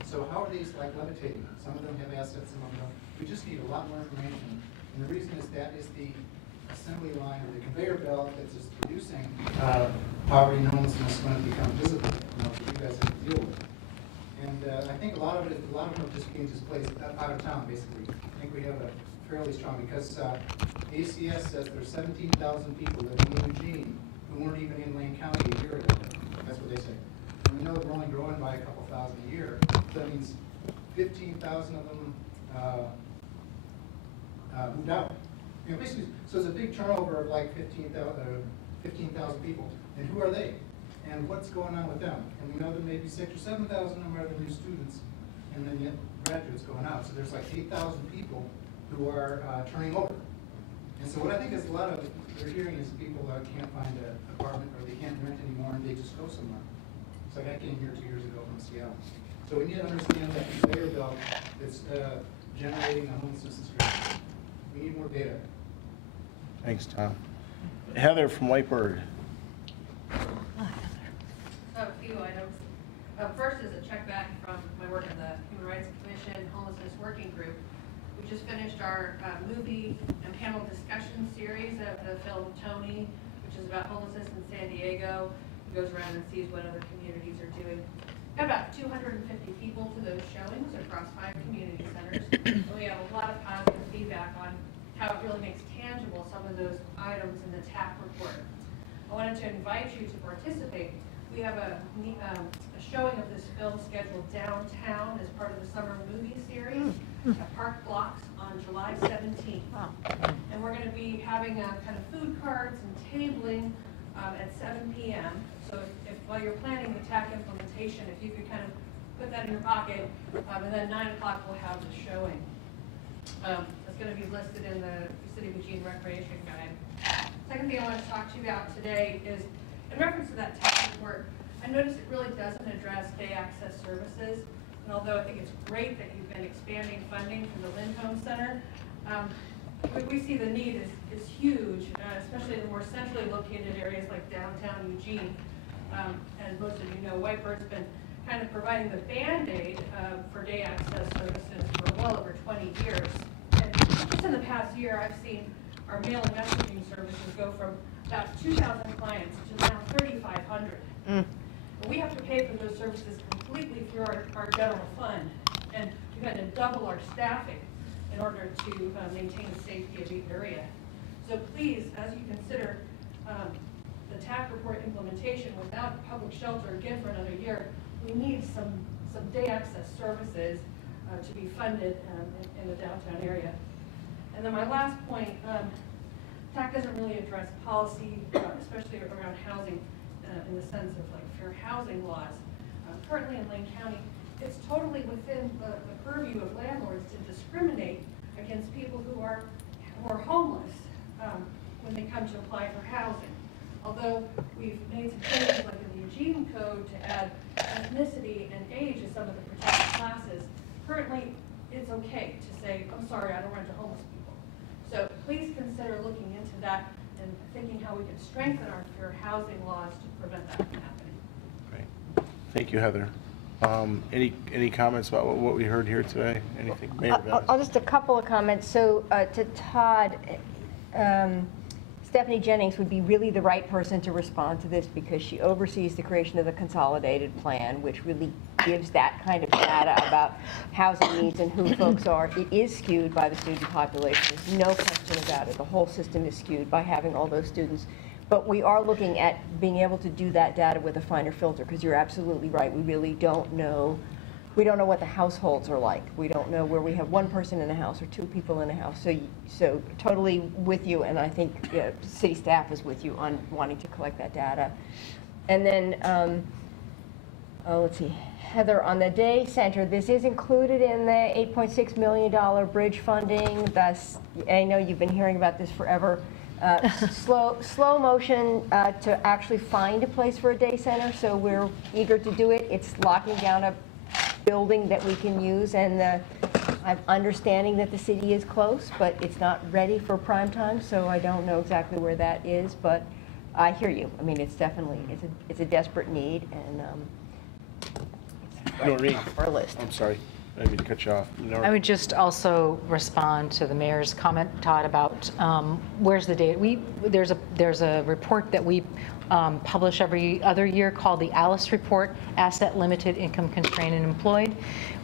So how are these like levitating? Some of them have assets, some of them don't. We just need a lot more information. And the reason is that is the assembly line or the conveyor belt that's just producing poverty and homelessness when it becomes visible, that you guys have to deal with. And I think a lot of them just being displaced out of town, basically. I think we have a fairly strong, because ACS says there's 17,000 people living in Eugene who weren't even in Lane County a year ago. That's what they say. And we know that we're only growing by a couple thousand a year. So that means 15,000 of them moved out. Basically, so it's a big turnover of like 15,000 people. And who are they? And what's going on with them? And we know that maybe 6,000 or 7,000 of them are the new students, and then yet graduates going out. So there's like 8,000 people who are turning over. And so what I think is a lot of they're hearing is people can't find an apartment, or they can't rent anymore, and they just go somewhere. It's like I came here 2 years ago from Seattle. So we need to understand that conveyor belt that's generating the homelessness experience. We need more data. Thanks, Tom. Heather from Whitebird. A few items. First is a check back from my work in the Human Rights Commission Homelessness Working Group. We just finished our movie and panel discussion series of the film Tony, which is about homelessness in San Diego. He goes around and sees what other communities are doing. Got about 250 people to those showings across 5 community centers. And we have a lot of positive feedback on how it really makes tangible some of those items in the TAC report. I wanted to invite you to participate. We have a showing of this film scheduled downtown as part of the summer movie series at Park Blocks on July 17th. And we're going to be having kind of food carts and tabling at 7 p.m. So if while you're planning the TAC implementation, if you could kind of put that in your pocket, and then 9 o'clock we'll have the showing. It's going to be listed in the City of Eugene Recreation Guide. Second thing I want to talk to you about today is, in reference to that TAC report, I noticed it really doesn't address day access services. And although I think it's great that you've been expanding funding for the Lindholm Center, we see the need is huge, especially in the more centrally located areas like downtown Eugene. As most of you know, Whitebird's been kind of providing the Band-Aid for day access services for well over 20 years. And just in the past year, I've seen our mail and messaging services go from about 2,000 clients to now 3,500. We have to pay for those services completely through our general fund, and we've had to double our staffing in order to maintain the safety of the area. So please, as you consider the TAC report implementation without a public shelter again for another year, we need some day access services to be funded in the downtown area. And then my last point, TAC doesn't really address policy, especially around housing, in the sense of like fair housing laws. Currently in Lane County, it's totally within the purview of landlords to discriminate against people who are homeless when they come to apply for housing. Although we've made some changes like in the Eugene Code to add ethnicity and age as some of the protected classes, currently it's okay to say, I'm sorry, I don't rent to homeless people. So please consider looking into that and thinking how we can strengthen our fair housing laws to prevent that from happening. Great. Thank you, Heather. Any comments about what we heard here today? Anything? I'll just a couple of comments. So to Todd, Stephanie Jennings would be really the right person to respond to this because she oversees the creation of the consolidated plan, which really gives that kind of data about housing needs and who folks are. It is skewed by the student population. There's no question about it. The whole system is skewed by having all those students. But we are looking at being able to do that data with a finer filter because you're absolutely right. We really don't know. We don't know what the households are like. We don't know where we have one person in a house or 2 people in a house. So totally with you, and I think city staff is with you on wanting to collect that data. And then, let's see, Heather, on the day center, this is included in the $8.6 million bridge funding. Thus, I know you've been hearing about this forever. Slow motion to actually find a place for a day center, so we're eager to do it. It's locking down a building that we can use, and I'm understanding that the city is close, but it's not ready for prime time, so I don't know exactly where that is, but I hear you. I mean, it's definitely, it's a desperate need, and it's right on our list. I'm sorry. I didn't mean to cut you off. I would just also respond to the mayor's comment, Todd, about where's the data. There's a report that we publish every other year called the ALICE report, Asset Limited, Income Constrained and Employed.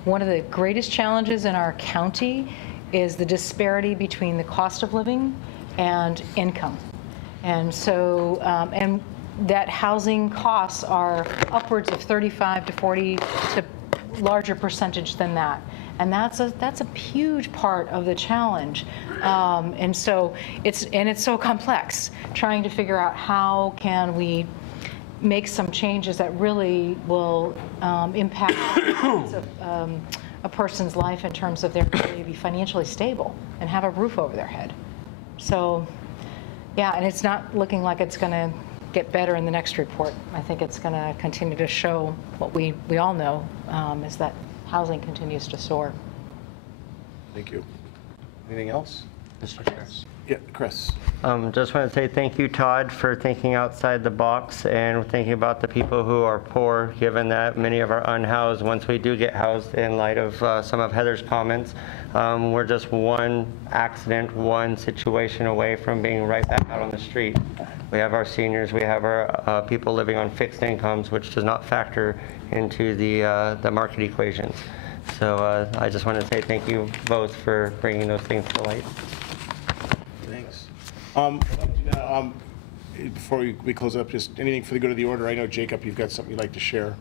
One of the greatest challenges in our county is the disparity between the cost of living and income. And so, and that housing costs are upwards of 35 to 40 to larger percentage than that. And that's a huge part of the challenge. And so it's so complex, trying to figure out how can we make some changes that really will impact a person's life in terms of their ability to be financially stable and have a roof over their head. So, yeah, and it's not looking like it's going to get better in the next report. I think it's going to continue to show what we all know, is that housing continues to soar. Thank you. Anything else? Mr. Chair. Yeah, Chris. Just want to say thank you, Todd, for thinking outside the box and thinking about the people who are poor, given that many of our unhoused, once we do get housed, in light of some of Heather's comments, we're just one accident, one situation away from being right back out on the street. We have our seniors, we have our people living on fixed incomes, which does not factor into the market equations. So I just want to say thank you both for bringing those things to light. Thanks. Before we close up, just anything for the good of the order. I know, Jacob, you've got something you'd like to share.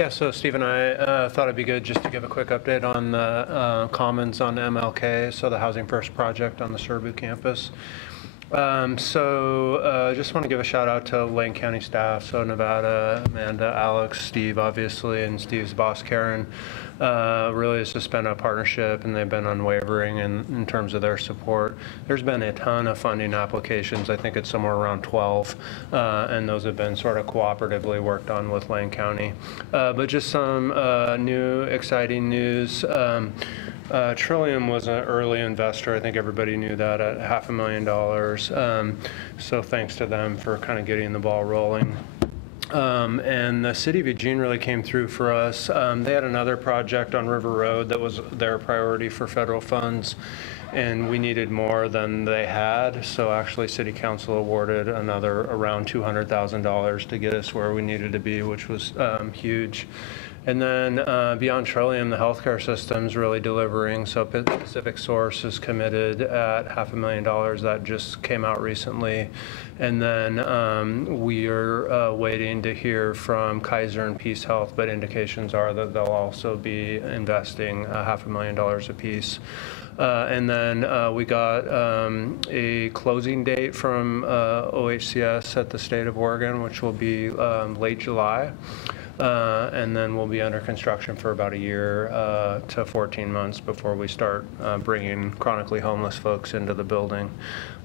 Yeah, so Steve and I thought it'd be good just to give a quick update on the Commons on MLK, so the Housing First project on the Surbu campus. Just want to give a shout out to Lane County staff, so Nevada, Amanda, Alex, Steve, obviously, and Steve's boss, Karen. Really has just been a partnership, and they've been unwavering in terms of their support. There's been a ton of funding applications. I think it's somewhere around 12, and those have been sort of cooperatively worked on with Lane County. But just some new exciting news. Trillium was an early investor. I think everybody knew that, at $500,000. So thanks to them for kind of getting the ball rolling. And the city of Eugene really came through for us. They had another project on River Road that was their priority for federal funds, and we needed more than they had. So actually, City Council awarded another around $200,000 to get us where we needed to be, which was huge. And then beyond Trillium, the healthcare system's really delivering. So Pacific Source is committed at $500,000. That just came out recently. And then we are waiting to hear from Kaiser and Peace Health, but indications are that they'll also be investing $500,000 apiece. And then we got a closing date from OHCS at the state of Oregon, which will be late July. And then we'll be under construction for about a year to 14 months before we start bringing chronically homeless folks into the building.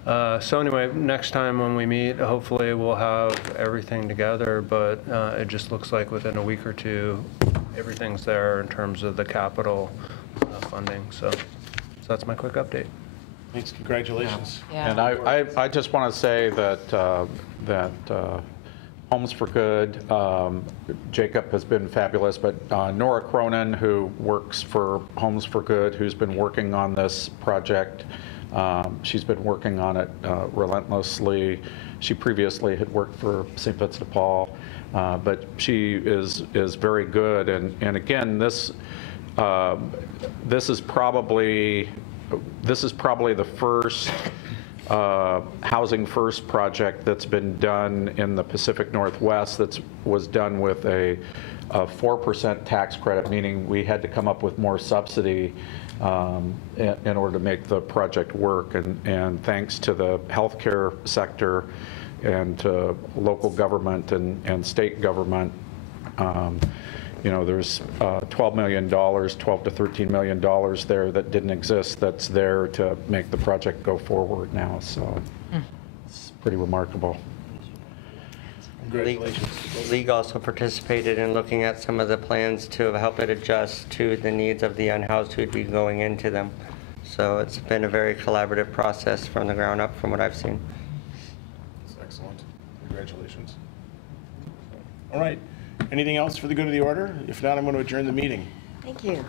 So anyway, next time when we meet, hopefully we'll have everything together, but it just looks like within a week or two, everything's there in terms of the capital funding. So that's my quick update. Thanks. Congratulations. Yeah. And I just want to say that Homes for Good, Jacob has been fabulous, but Nora Cronin, who works for Homes for Good, who's been working on this project, she's been working on it relentlessly. She previously had worked for St. Vincent de Paul, but she is very good. And again, this is probably the first Housing First project that's been done in the Pacific Northwest that was done with a 4% tax credit, meaning we had to come up with more subsidy in order to make the project work. And thanks to the healthcare sector and to local government and state government, there's $12 million, $12 to $13 million there that didn't exist, that's there to make the project go forward now. So it's pretty remarkable. Congratulations. The League also participated in looking at some of the plans to help it adjust to the needs of the unhoused who'd be going into them. So it's been a very collaborative process from the ground up, from what I've seen. That's excellent. Congratulations. All right. Anything else for the good of the order? If not, I'm going to adjourn the meeting. Thank you.